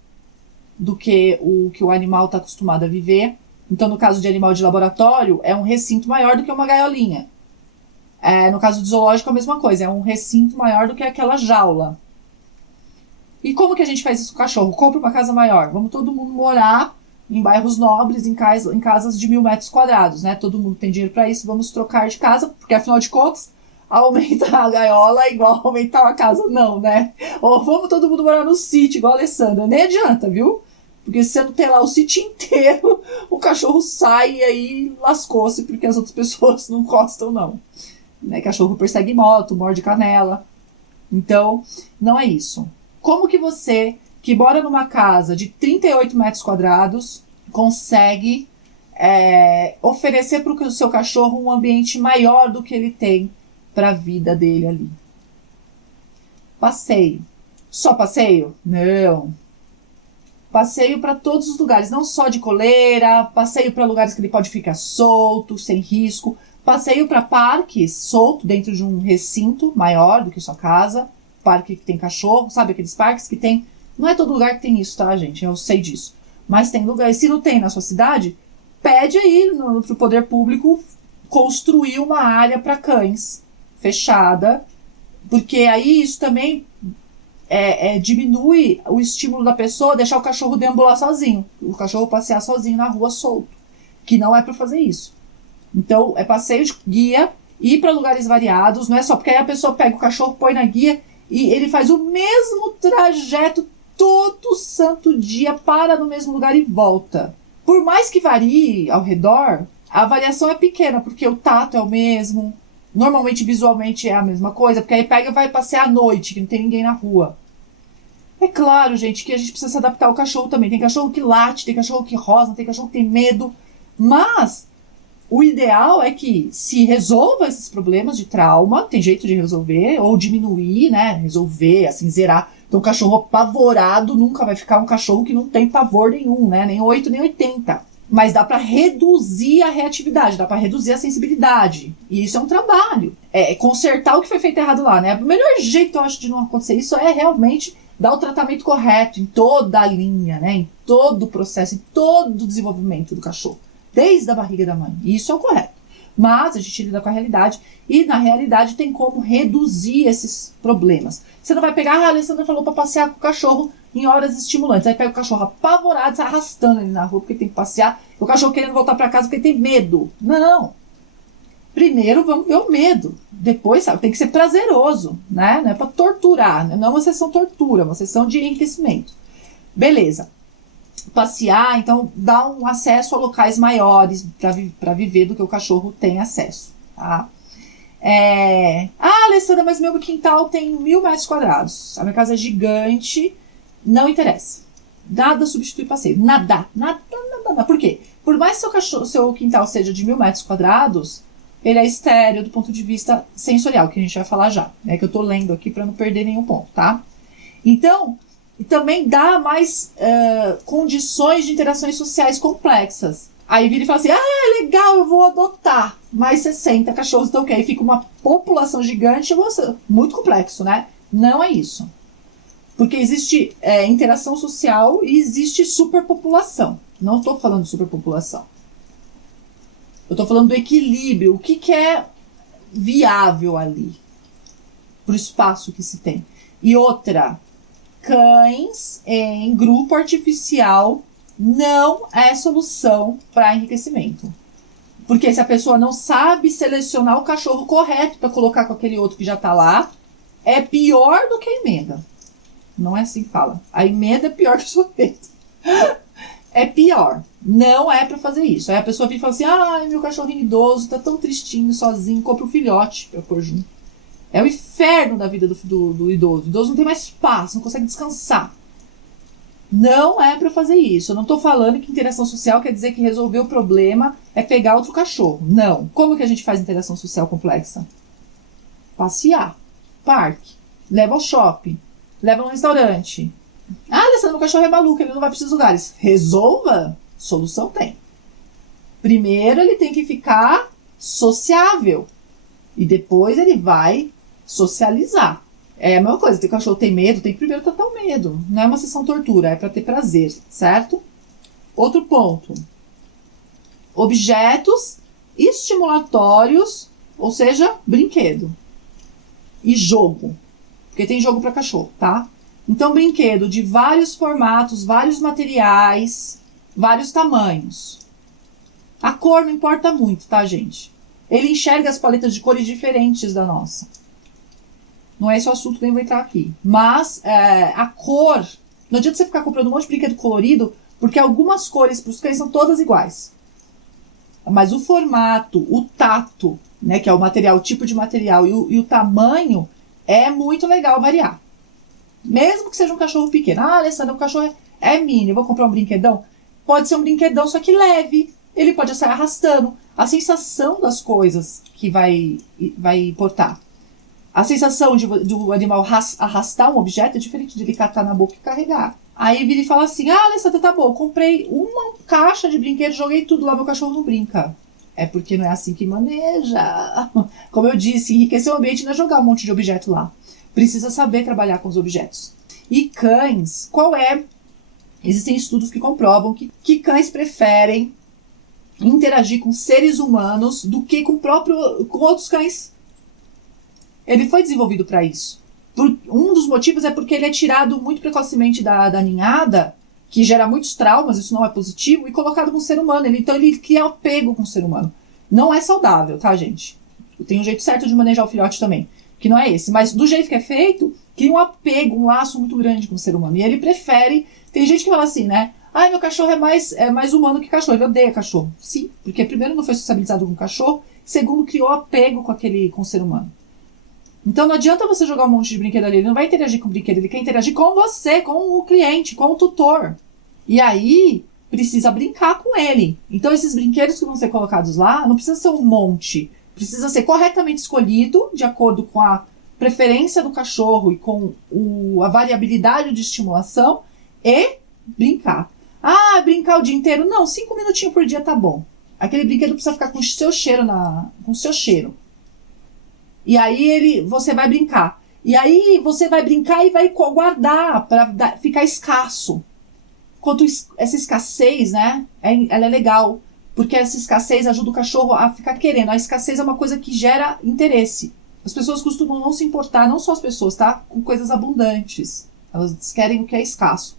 do que o animal está acostumado a viver. Então, no caso de animal de laboratório, é um recinto maior do que uma gaiolinha. No caso do zoológico, a mesma coisa, é um recinto maior do que aquela jaula. E como que a gente faz isso com o cachorro? Compra uma casa maior. Vamos todo mundo morar em bairros nobres, em casas de 1.000 metros quadrados, né? Todo mundo tem dinheiro para isso, vamos trocar de casa, porque afinal de contas, aumentar a gaiola é igual aumentar uma casa, não, né? Ou vamos todo mundo morar no sítio, igual a Alessandra. Nem adianta, viu? Porque se você não tem lá o sítio inteiro, o cachorro sai e aí lascou-se, porque as outras pessoas não gostam, não. Né? Cachorro persegue moto, morde canela. Então, não é isso. Como que você, que mora numa casa de 38 metros quadrados, consegue oferecer para o seu cachorro um ambiente maior do que ele tem para a vida dele ali. Passeio. Só passeio? Não. Passeio para todos os lugares, não só de coleira, passeio para lugares que ele pode ficar solto, sem risco, passeio para parques solto dentro de um recinto maior do que sua casa, parque que tem cachorro, sabe aqueles parques que tem, não é todo lugar que tem isso, tá, gente, eu sei disso, mas tem lugares, se não tem na sua cidade, pede aí pro poder público construir uma área para cães, fechada, porque aí isso também diminui o estímulo da pessoa deixar o cachorro deambular sozinho, o cachorro passear sozinho na rua solto, que não é para fazer isso. Então, é passeio de guia, ir para lugares variados, não é só porque aí a pessoa pega o cachorro, põe na guia e ele faz o mesmo trajeto todo santo dia, para no mesmo lugar e volta. Por mais que varie ao redor, a variação é pequena, porque o tato é o mesmo, normalmente visualmente é a mesma coisa, porque aí pega e vai passear à noite, que não tem ninguém na rua. É claro, gente, que a gente precisa se adaptar ao cachorro também. Tem cachorro que late, tem cachorro que rosna, tem cachorro que tem medo. Mas o ideal é que se resolva esses problemas de trauma, tem jeito de resolver, ou diminuir, né? Resolver, assim, zerar. Então, o cachorro apavorado nunca vai ficar um cachorro que não tem pavor nenhum, né? Nem 8, nem 80. Mas dá para reduzir a reatividade, dá para reduzir a sensibilidade. E isso é um trabalho. É consertar o que foi feito errado lá, né? O melhor jeito, eu acho, de não acontecer isso é realmente dar o tratamento correto em toda a linha, né? Em todo o processo, em todo o desenvolvimento do cachorro. Desde a barriga da mãe. Isso é o correto. Mas a gente lida com a realidade e na realidade tem como reduzir esses problemas. Você não vai pegar, a Alessandra falou para passear com o cachorro em horas estimulantes. Aí pega o cachorro apavorado, sai arrastando ele na rua porque tem que passear. O cachorro querendo voltar para casa porque tem medo. Não. Primeiro vamos ver o medo. Depois, sabe, tem que ser prazeroso, né? Não é para torturar. Não é uma sessão tortura, é uma sessão de enriquecimento. Beleza. Passear, então dá um acesso a locais maiores para viver do que o cachorro tem acesso, tá? Alessandra, mas meu quintal tem 1.000 metros quadrados, a minha casa é gigante, não interessa, nada substitui passeio, nada. Por quê? Por mais que seu quintal seja de 1.000 metros quadrados, ele é estéreo do ponto de vista sensorial, que a gente vai falar já, né? Que eu tô lendo aqui para não perder nenhum ponto, tá? Então, e também dá mais condições de interações sociais complexas. Aí vira e fala assim, legal, eu vou adotar mais 60 cachorros, então aí fica uma população gigante, muito complexo, né? Não é isso. Porque existe interação social e existe superpopulação. Não estou falando de superpopulação. Eu estou falando do equilíbrio, o que é viável ali, para o espaço que se tem. E outra, cães em grupo artificial não é solução para enriquecimento. Porque se a pessoa não sabe selecionar o cachorro correto para colocar com aquele outro que já está lá, é pior do que a emenda. Não é assim que fala. A emenda é pior que o sorvete. É pior. Não é para fazer isso. Aí a pessoa vem e fala assim, meu cachorrinho idoso tá tão tristinho, sozinho, compra um filhote para pôr junto. É o inferno da vida do idoso. O idoso não tem mais paz, não consegue descansar. Não é para fazer isso. Eu não estou falando que interação social quer dizer que resolver o problema é pegar outro cachorro. Não. Como que a gente faz interação social complexa? Passear. Parque. Leva ao shopping. Leva no restaurante. Alessandra, meu cachorro é maluco, ele não vai para esses lugares. Resolva. Solução tem. Primeiro ele tem que ficar sociável. E depois ele vai socializar. É a mesma coisa, o cachorro tem medo, tem que primeiro tratar o medo. Não é uma sessão tortura, é para ter prazer, certo? Outro ponto. Objetos estimulatórios, ou seja, brinquedo. E jogo. Porque tem jogo para cachorro, tá? Então, brinquedo de vários formatos, vários materiais, vários tamanhos. A cor não importa muito, tá, gente? Ele enxerga as paletas de cores diferentes da nossa. Não é esse o assunto, nem vou entrar aqui. Mas a cor... Não adianta você ficar comprando um monte de brinquedo colorido, porque algumas cores para os cães são todas iguais. Mas o formato, o tato, né, que é o material, o tipo de material e o tamanho, é muito legal variar. Mesmo que seja um cachorro pequeno. Alessandra, o cachorro é mini, eu vou comprar um brinquedão? Pode ser um brinquedão, só que leve. Ele pode sair arrastando. A sensação das coisas que vai portar. A sensação do animal arrastar um objeto é diferente de ele catar na boca e carregar. Aí vira e fala assim, Alessandra, tá bom, comprei uma caixa de brinquedos, joguei tudo lá, meu cachorro não brinca. É porque não é assim que maneja. Como eu disse, enriquecer o ambiente não é jogar um monte de objeto lá. Precisa saber trabalhar com os objetos. E cães, existem estudos que comprovam que cães preferem interagir com seres humanos do que com outros cães. Ele foi desenvolvido para isso. Um dos motivos é porque ele é tirado muito precocemente da ninhada, que gera muitos traumas, isso não é positivo, e colocado com o ser humano. Então ele cria apego com o ser humano. Não é saudável, tá, gente? Tem um jeito certo de manejar o filhote também, que não é esse. Mas do jeito que é feito, cria um apego, um laço muito grande com o ser humano. E ele prefere... Tem gente que fala assim, né? Meu cachorro é mais humano que cachorro. Ele odeia cachorro. Sim, porque primeiro não foi sociabilizado com cachorro, segundo criou apego com o ser humano. Então não adianta você jogar um monte de brinquedo ali, ele não vai interagir com o brinquedo, ele quer interagir com você, com o cliente, com o tutor. E aí, precisa brincar com ele. Então esses brinquedos que vão ser colocados lá, não precisa ser um monte, precisa ser corretamente escolhido, de acordo com a preferência do cachorro e com a variabilidade de estimulação, e brincar. Brincar o dia inteiro? Não, 5 minutinhos por dia tá bom. Aquele brinquedo precisa ficar com o seu cheiro, com o seu cheiro. E aí você vai brincar. E aí você vai brincar e vai guardar para ficar escasso. Enquanto essa escassez, né, ela é legal. Porque essa escassez ajuda o cachorro a ficar querendo. A escassez é uma coisa que gera interesse. As pessoas costumam não se importar, não só as pessoas, tá? Com coisas abundantes. Elas querem o que é escasso.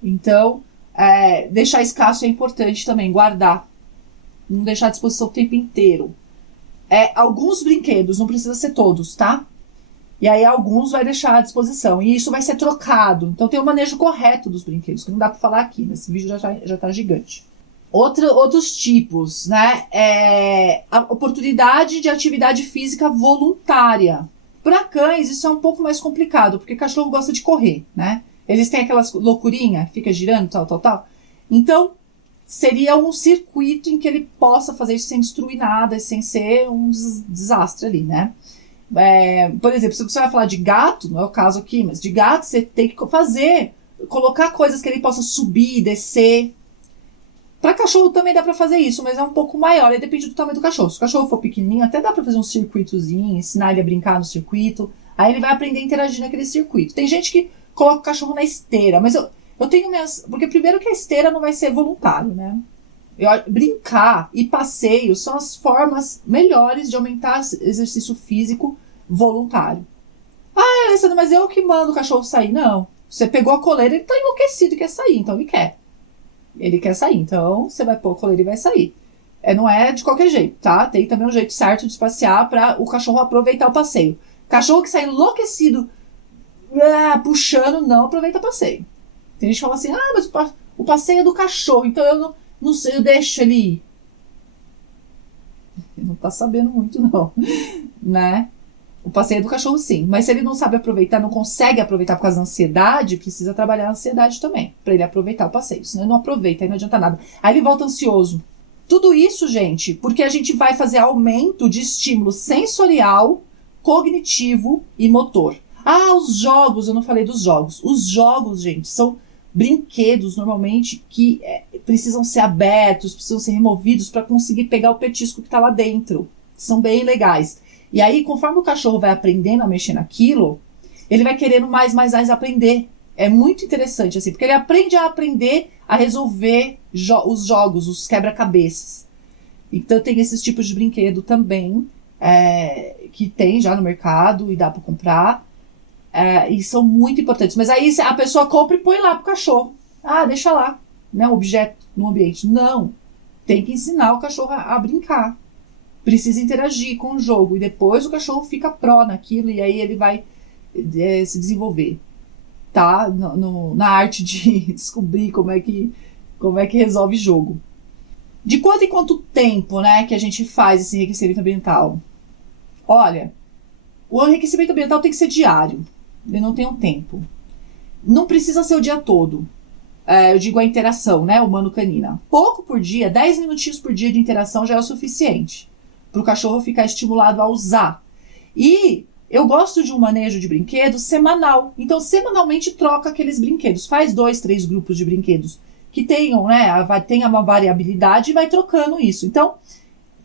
Então, deixar escasso é importante também, guardar. Não deixar à disposição o tempo inteiro. Alguns brinquedos, não precisa ser todos, tá? E aí alguns vai deixar à disposição. E isso vai ser trocado. Então tem o manejo correto dos brinquedos, que não dá pra falar aqui, né? Esse vídeo já tá gigante. Outros tipos, né? A oportunidade de atividade física voluntária. Para cães, isso é um pouco mais complicado, porque cachorro gosta de correr, né? Eles têm aquelas loucurinha, fica girando, tal. Então, seria um circuito em que ele possa fazer isso sem destruir nada, sem ser um desastre ali, né? Por exemplo, se você vai falar de gato, não é o caso aqui, mas de gato você tem que colocar coisas que ele possa subir, descer. Para cachorro também dá para fazer isso, mas é um pouco maior, aí depende do tamanho do cachorro. Se o cachorro for pequenininho, até dá para fazer um circuitozinho, ensinar ele a brincar no circuito, aí ele vai aprender a interagir naquele circuito. Tem gente que coloca o cachorro na esteira, mas eu tenho minhas... Porque primeiro que a esteira não vai ser voluntário, né? Brincar e passeio são as formas melhores de aumentar exercício físico voluntário. Alessandra, mas eu que mando o cachorro sair. Não. Você pegou a coleira, ele tá enlouquecido e quer sair, então ele quer. Ele quer sair, então você vai pôr a coleira e vai sair. Não é de qualquer jeito, tá? Tem também um jeito certo de passear para o cachorro aproveitar o passeio. Cachorro que sai enlouquecido, puxando, não aproveita o passeio. Tem gente que fala assim, mas o passeio é do cachorro, então eu não sei, eu deixo ele ir. Ele não tá sabendo muito, não. Né? O passeio é do cachorro, sim. Mas se ele não sabe aproveitar, não consegue aproveitar por causa da ansiedade, precisa trabalhar a ansiedade também, para ele aproveitar o passeio. Senão ele não aproveita, aí não adianta nada. Aí ele volta ansioso. Tudo isso, gente, porque a gente vai fazer aumento de estímulo sensorial, cognitivo e motor. Os jogos, eu não falei dos jogos. Os jogos, gente, são brinquedos, normalmente, que precisam ser abertos, precisam ser removidos para conseguir pegar o petisco que está lá dentro. São bem legais. E aí, conforme o cachorro vai aprendendo a mexer naquilo, ele vai querendo mais aprender. É muito interessante, assim, porque ele aprende a resolver os jogos, os quebra-cabeças. Então, tem esses tipos de brinquedo também, que tem já no mercado e dá para comprar. E são muito importantes. Mas aí a pessoa compra e põe lá pro cachorro. Deixa lá, né, um objeto no ambiente. Não, tem que ensinar o cachorro a brincar. Precisa interagir com o jogo. E depois o cachorro fica pró naquilo e aí ele vai se desenvolver. Tá? Na arte de descobrir como é que resolve jogo. De quanto em quanto tempo, né, que a gente faz esse enriquecimento ambiental? Olha, o enriquecimento ambiental tem que ser diário. Ele não tem um tempo. Não precisa ser o dia todo. Eu digo a interação, né, humano-canina. Pouco por dia, 10 minutinhos por dia de interação já é o suficiente para o cachorro ficar estimulado a usar. E Eu gosto de um manejo de brinquedos semanal. Então, semanalmente troca aqueles brinquedos. Faz 2, 3 grupos de brinquedos que tenham, né, tenha uma variabilidade e vai trocando isso. Então,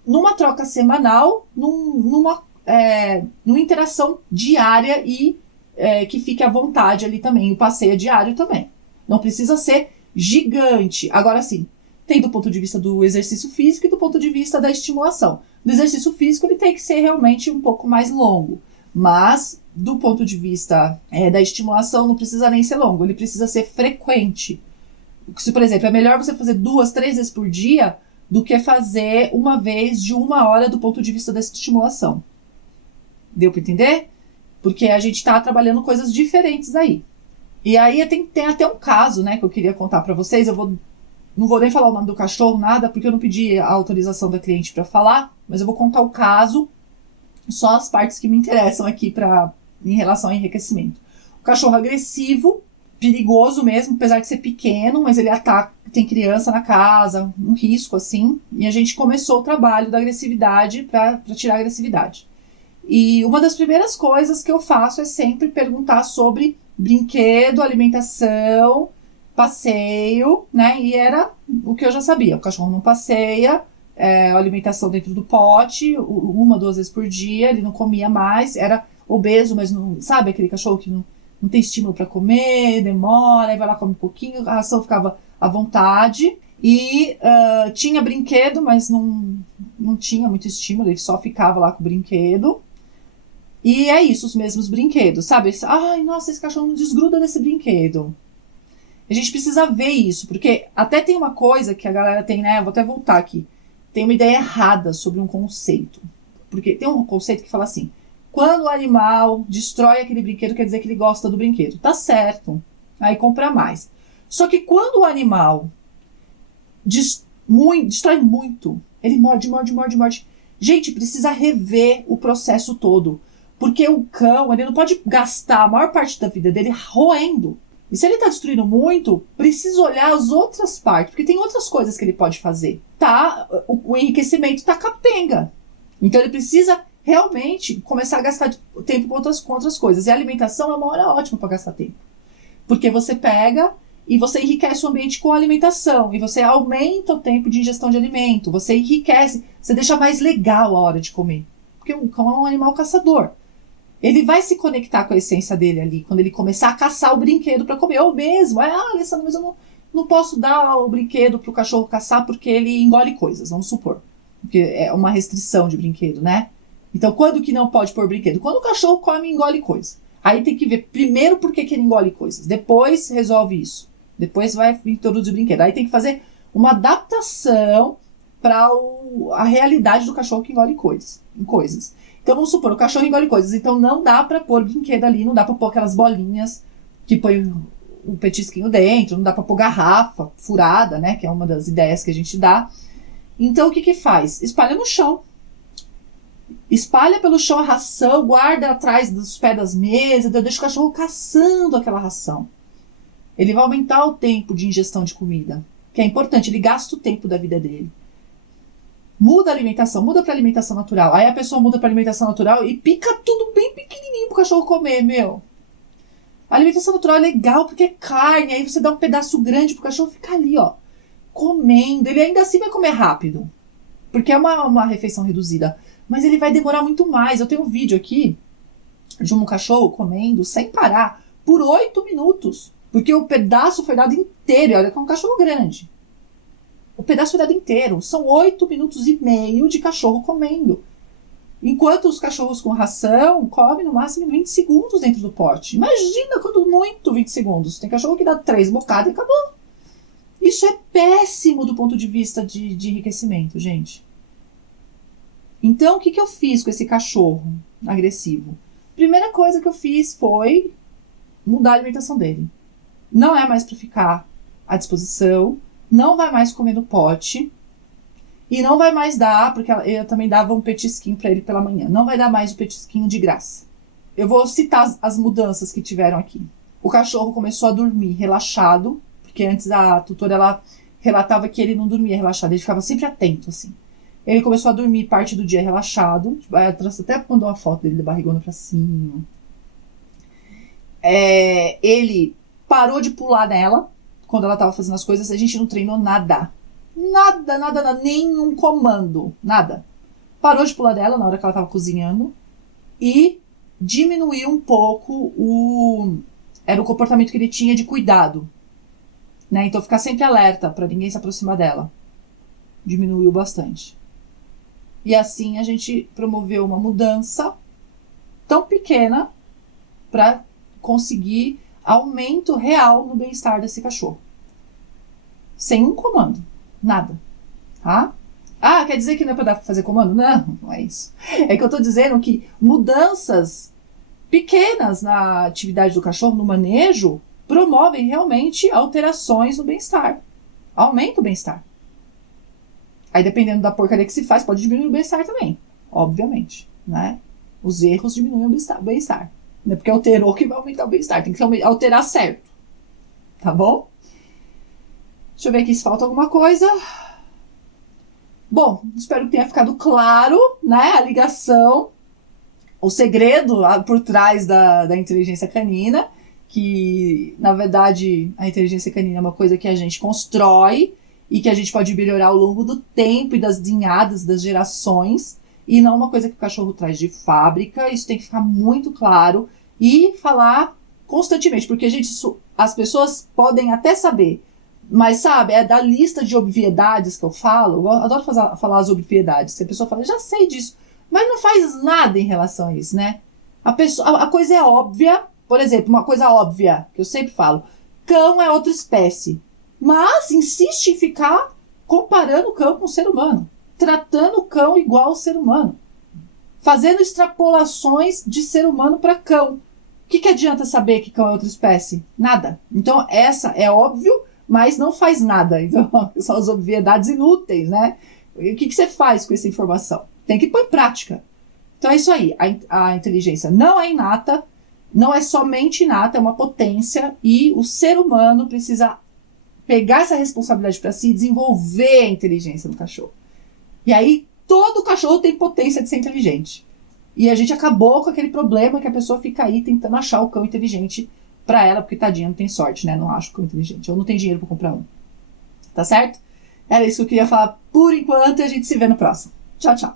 numa troca semanal, numa interação diária e que fique à vontade ali também. O passeio é diário também. Não precisa ser gigante. Agora sim, tem do ponto de vista do exercício físico e do ponto de vista da estimulação. Do exercício físico, ele tem que ser realmente um pouco mais longo. Mas, do ponto de vista da estimulação, não precisa nem ser longo. Ele precisa ser frequente. Se, por exemplo, é melhor você fazer 2, 3 vezes por dia do que fazer uma vez de 1 hora do ponto de vista da estimulação. Deu para entender? Porque a gente está trabalhando coisas diferentes aí. E aí tem até um caso, né, que eu queria contar para vocês. Não vou nem falar o nome do cachorro, nada, porque eu não pedi a autorização da cliente para falar, mas eu vou contar o caso, só as partes que me interessam aqui em relação ao enriquecimento. O cachorro agressivo, perigoso mesmo, apesar de ser pequeno, mas ele ataca, tem criança na casa, um risco assim, e a gente começou o trabalho da agressividade para tirar a agressividade. E uma das primeiras coisas que eu faço é sempre perguntar sobre brinquedo, alimentação, passeio, né? E era o que eu já sabia. O cachorro não passeia, a alimentação dentro do pote, 1, 2 vezes por dia, ele não comia mais, era obeso, mas não, sabe aquele cachorro que não tem estímulo para comer, demora, aí vai lá, come um pouquinho, a ração ficava à vontade. E tinha brinquedo, mas não tinha muito estímulo, ele só ficava lá com o brinquedo. E é isso, os mesmos brinquedos, sabe? Ai, nossa, esse cachorro não desgruda desse brinquedo. A gente precisa ver isso, porque até tem uma coisa que a galera tem, né? Vou até voltar aqui. Tem uma ideia errada sobre um conceito. Porque tem um conceito que fala assim: quando o animal destrói aquele brinquedo, quer dizer que ele gosta do brinquedo. Tá certo. Aí compra mais. Só que quando o animal destrói muito, ele morde. Gente, precisa rever o processo todo. Porque o cão, ele não pode gastar a maior parte da vida dele roendo. E se ele está destruindo muito, precisa olhar as outras partes, porque tem outras coisas que ele pode fazer. O enriquecimento está capenga. Então ele precisa realmente começar a gastar tempo com outras coisas. E a alimentação é uma hora ótima para gastar tempo. Porque você pega e você enriquece o ambiente com a alimentação. E você aumenta o tempo de ingestão de alimento. Você enriquece, você deixa mais legal a hora de comer. Porque o cão é um animal caçador. Ele vai se conectar com a essência dele ali, quando ele começar a caçar o brinquedo para comer. Ou mesmo, Alessandra, mas eu não posso dar o brinquedo para o cachorro caçar porque ele engole coisas, vamos supor. Porque é uma restrição de brinquedo, né? Então, quando que não pode pôr brinquedo? Quando o cachorro come e engole coisas. Aí tem que ver primeiro por que ele engole coisas. Depois resolve isso. Depois vai introduzir o brinquedo. Aí tem que fazer uma adaptação para a realidade do cachorro que engole coisas. Então, vamos supor, o cachorro engole coisas. Então, não dá pra pôr brinquedo ali, não dá pra pôr aquelas bolinhas que põe o petisquinho dentro, não dá pra pôr garrafa furada, né? Que é uma das ideias que a gente dá. Então, o que faz? Espalha no chão. Espalha pelo chão a ração, guarda atrás dos pés das mesas, deixa o cachorro caçando aquela ração. Ele vai aumentar o tempo de ingestão de comida, que é importante, ele gasta o tempo da vida dele. Muda a alimentação, muda para alimentação natural. Aí a pessoa muda para alimentação natural e pica tudo bem pequenininho pro cachorro comer, meu. A alimentação natural é legal porque é carne, aí você dá um pedaço grande pro cachorro ficar ali, ó, comendo. Ele ainda assim vai comer rápido, porque é uma refeição reduzida. Mas ele vai demorar muito mais. Eu tenho um vídeo aqui de um cachorro comendo sem parar por 8 minutos. Porque o pedaço foi dado inteiro. Olha que é um cachorro grande. O pedaço foi dado inteiro. São 8 minutos e meio de cachorro comendo. Enquanto os cachorros com ração comem no máximo 20 segundos dentro do pote. Imagina quando muito 20 segundos. Tem cachorro que dá 3 bocadas e acabou. Isso é péssimo do ponto de vista de enriquecimento, gente. Então, o que eu fiz com esse cachorro agressivo? Primeira coisa que eu fiz foi mudar a alimentação dele. Não é mais para ficar à disposição, não vai mais comer no pote e não vai mais dar, porque eu também dava um petisquinho para ele pela manhã, não vai dar mais o petisquinho de graça. Eu vou citar as mudanças que tiveram aqui. O cachorro começou a dormir relaxado, porque antes a tutora ela relatava que ele não dormia relaxado, ele ficava sempre atento, assim. Ele começou a dormir parte do dia relaxado. Até mandou uma foto dele da barrigona pra cima. Ele parou de pular nela quando ela tava fazendo as coisas. A gente não treinou nada. Nada. Nenhum comando. Nada. Parou de pular dela na hora que ela tava cozinhando. E diminuiu um pouco era o comportamento que ele tinha de cuidado. Né? Então ficar sempre alerta pra ninguém se aproximar dela. Diminuiu bastante. E assim a gente promoveu uma mudança tão pequena para conseguir aumento real no bem-estar desse cachorro. Sem um comando. Nada. Tá? Ah, quer dizer que não é para fazer comando? Não é isso. É que eu tô dizendo que mudanças pequenas na atividade do cachorro, no manejo, promovem realmente alterações no bem-estar. Aumenta o bem-estar. Aí, dependendo da porcaria que se faz, pode diminuir o bem-estar também. Obviamente, né? Os erros diminuem o bem-estar. Não é porque alterou que vai aumentar o bem-estar. Tem que alterar certo. Tá bom? Deixa eu ver aqui se falta alguma coisa. Bom, espero que tenha ficado claro, né? A ligação, o segredo por trás da inteligência canina. Que, na verdade, a inteligência canina é uma coisa que a gente constrói e que a gente pode melhorar ao longo do tempo e das ninhadas, das gerações, e não uma coisa que o cachorro traz de fábrica. Isso tem que ficar muito claro e falar constantemente, porque as pessoas podem até saber, mas sabe, é da lista de obviedades que eu falo. Eu adoro falar as obviedades, que a pessoa fala, já sei disso, mas não faz nada em relação a isso, né? A coisa é óbvia. Por exemplo, uma coisa óbvia, que eu sempre falo, cão é outra espécie. Mas insiste em ficar comparando o cão com o ser humano. Tratando o cão igual ao ser humano. Fazendo extrapolações de ser humano para cão. O que adianta saber que cão é outra espécie? Nada. Então, essa é óbvio, mas não faz nada. Então, são as obviedades inúteis, né? O que você faz com essa informação? Tem que pôr em prática. Então, é isso aí. A inteligência não é inata. Não é somente inata, é uma potência, e o ser humano precisa pegar essa responsabilidade para si e desenvolver a inteligência no cachorro. E aí, todo cachorro tem potência de ser inteligente. E a gente acabou com aquele problema que a pessoa fica aí tentando achar o cão inteligente para ela, porque tadinha, não tem sorte, né? Não acho o cão inteligente, ou não tem dinheiro para comprar um. Tá certo? Era isso que eu queria falar por enquanto, e a gente se vê no próximo. Tchau, tchau.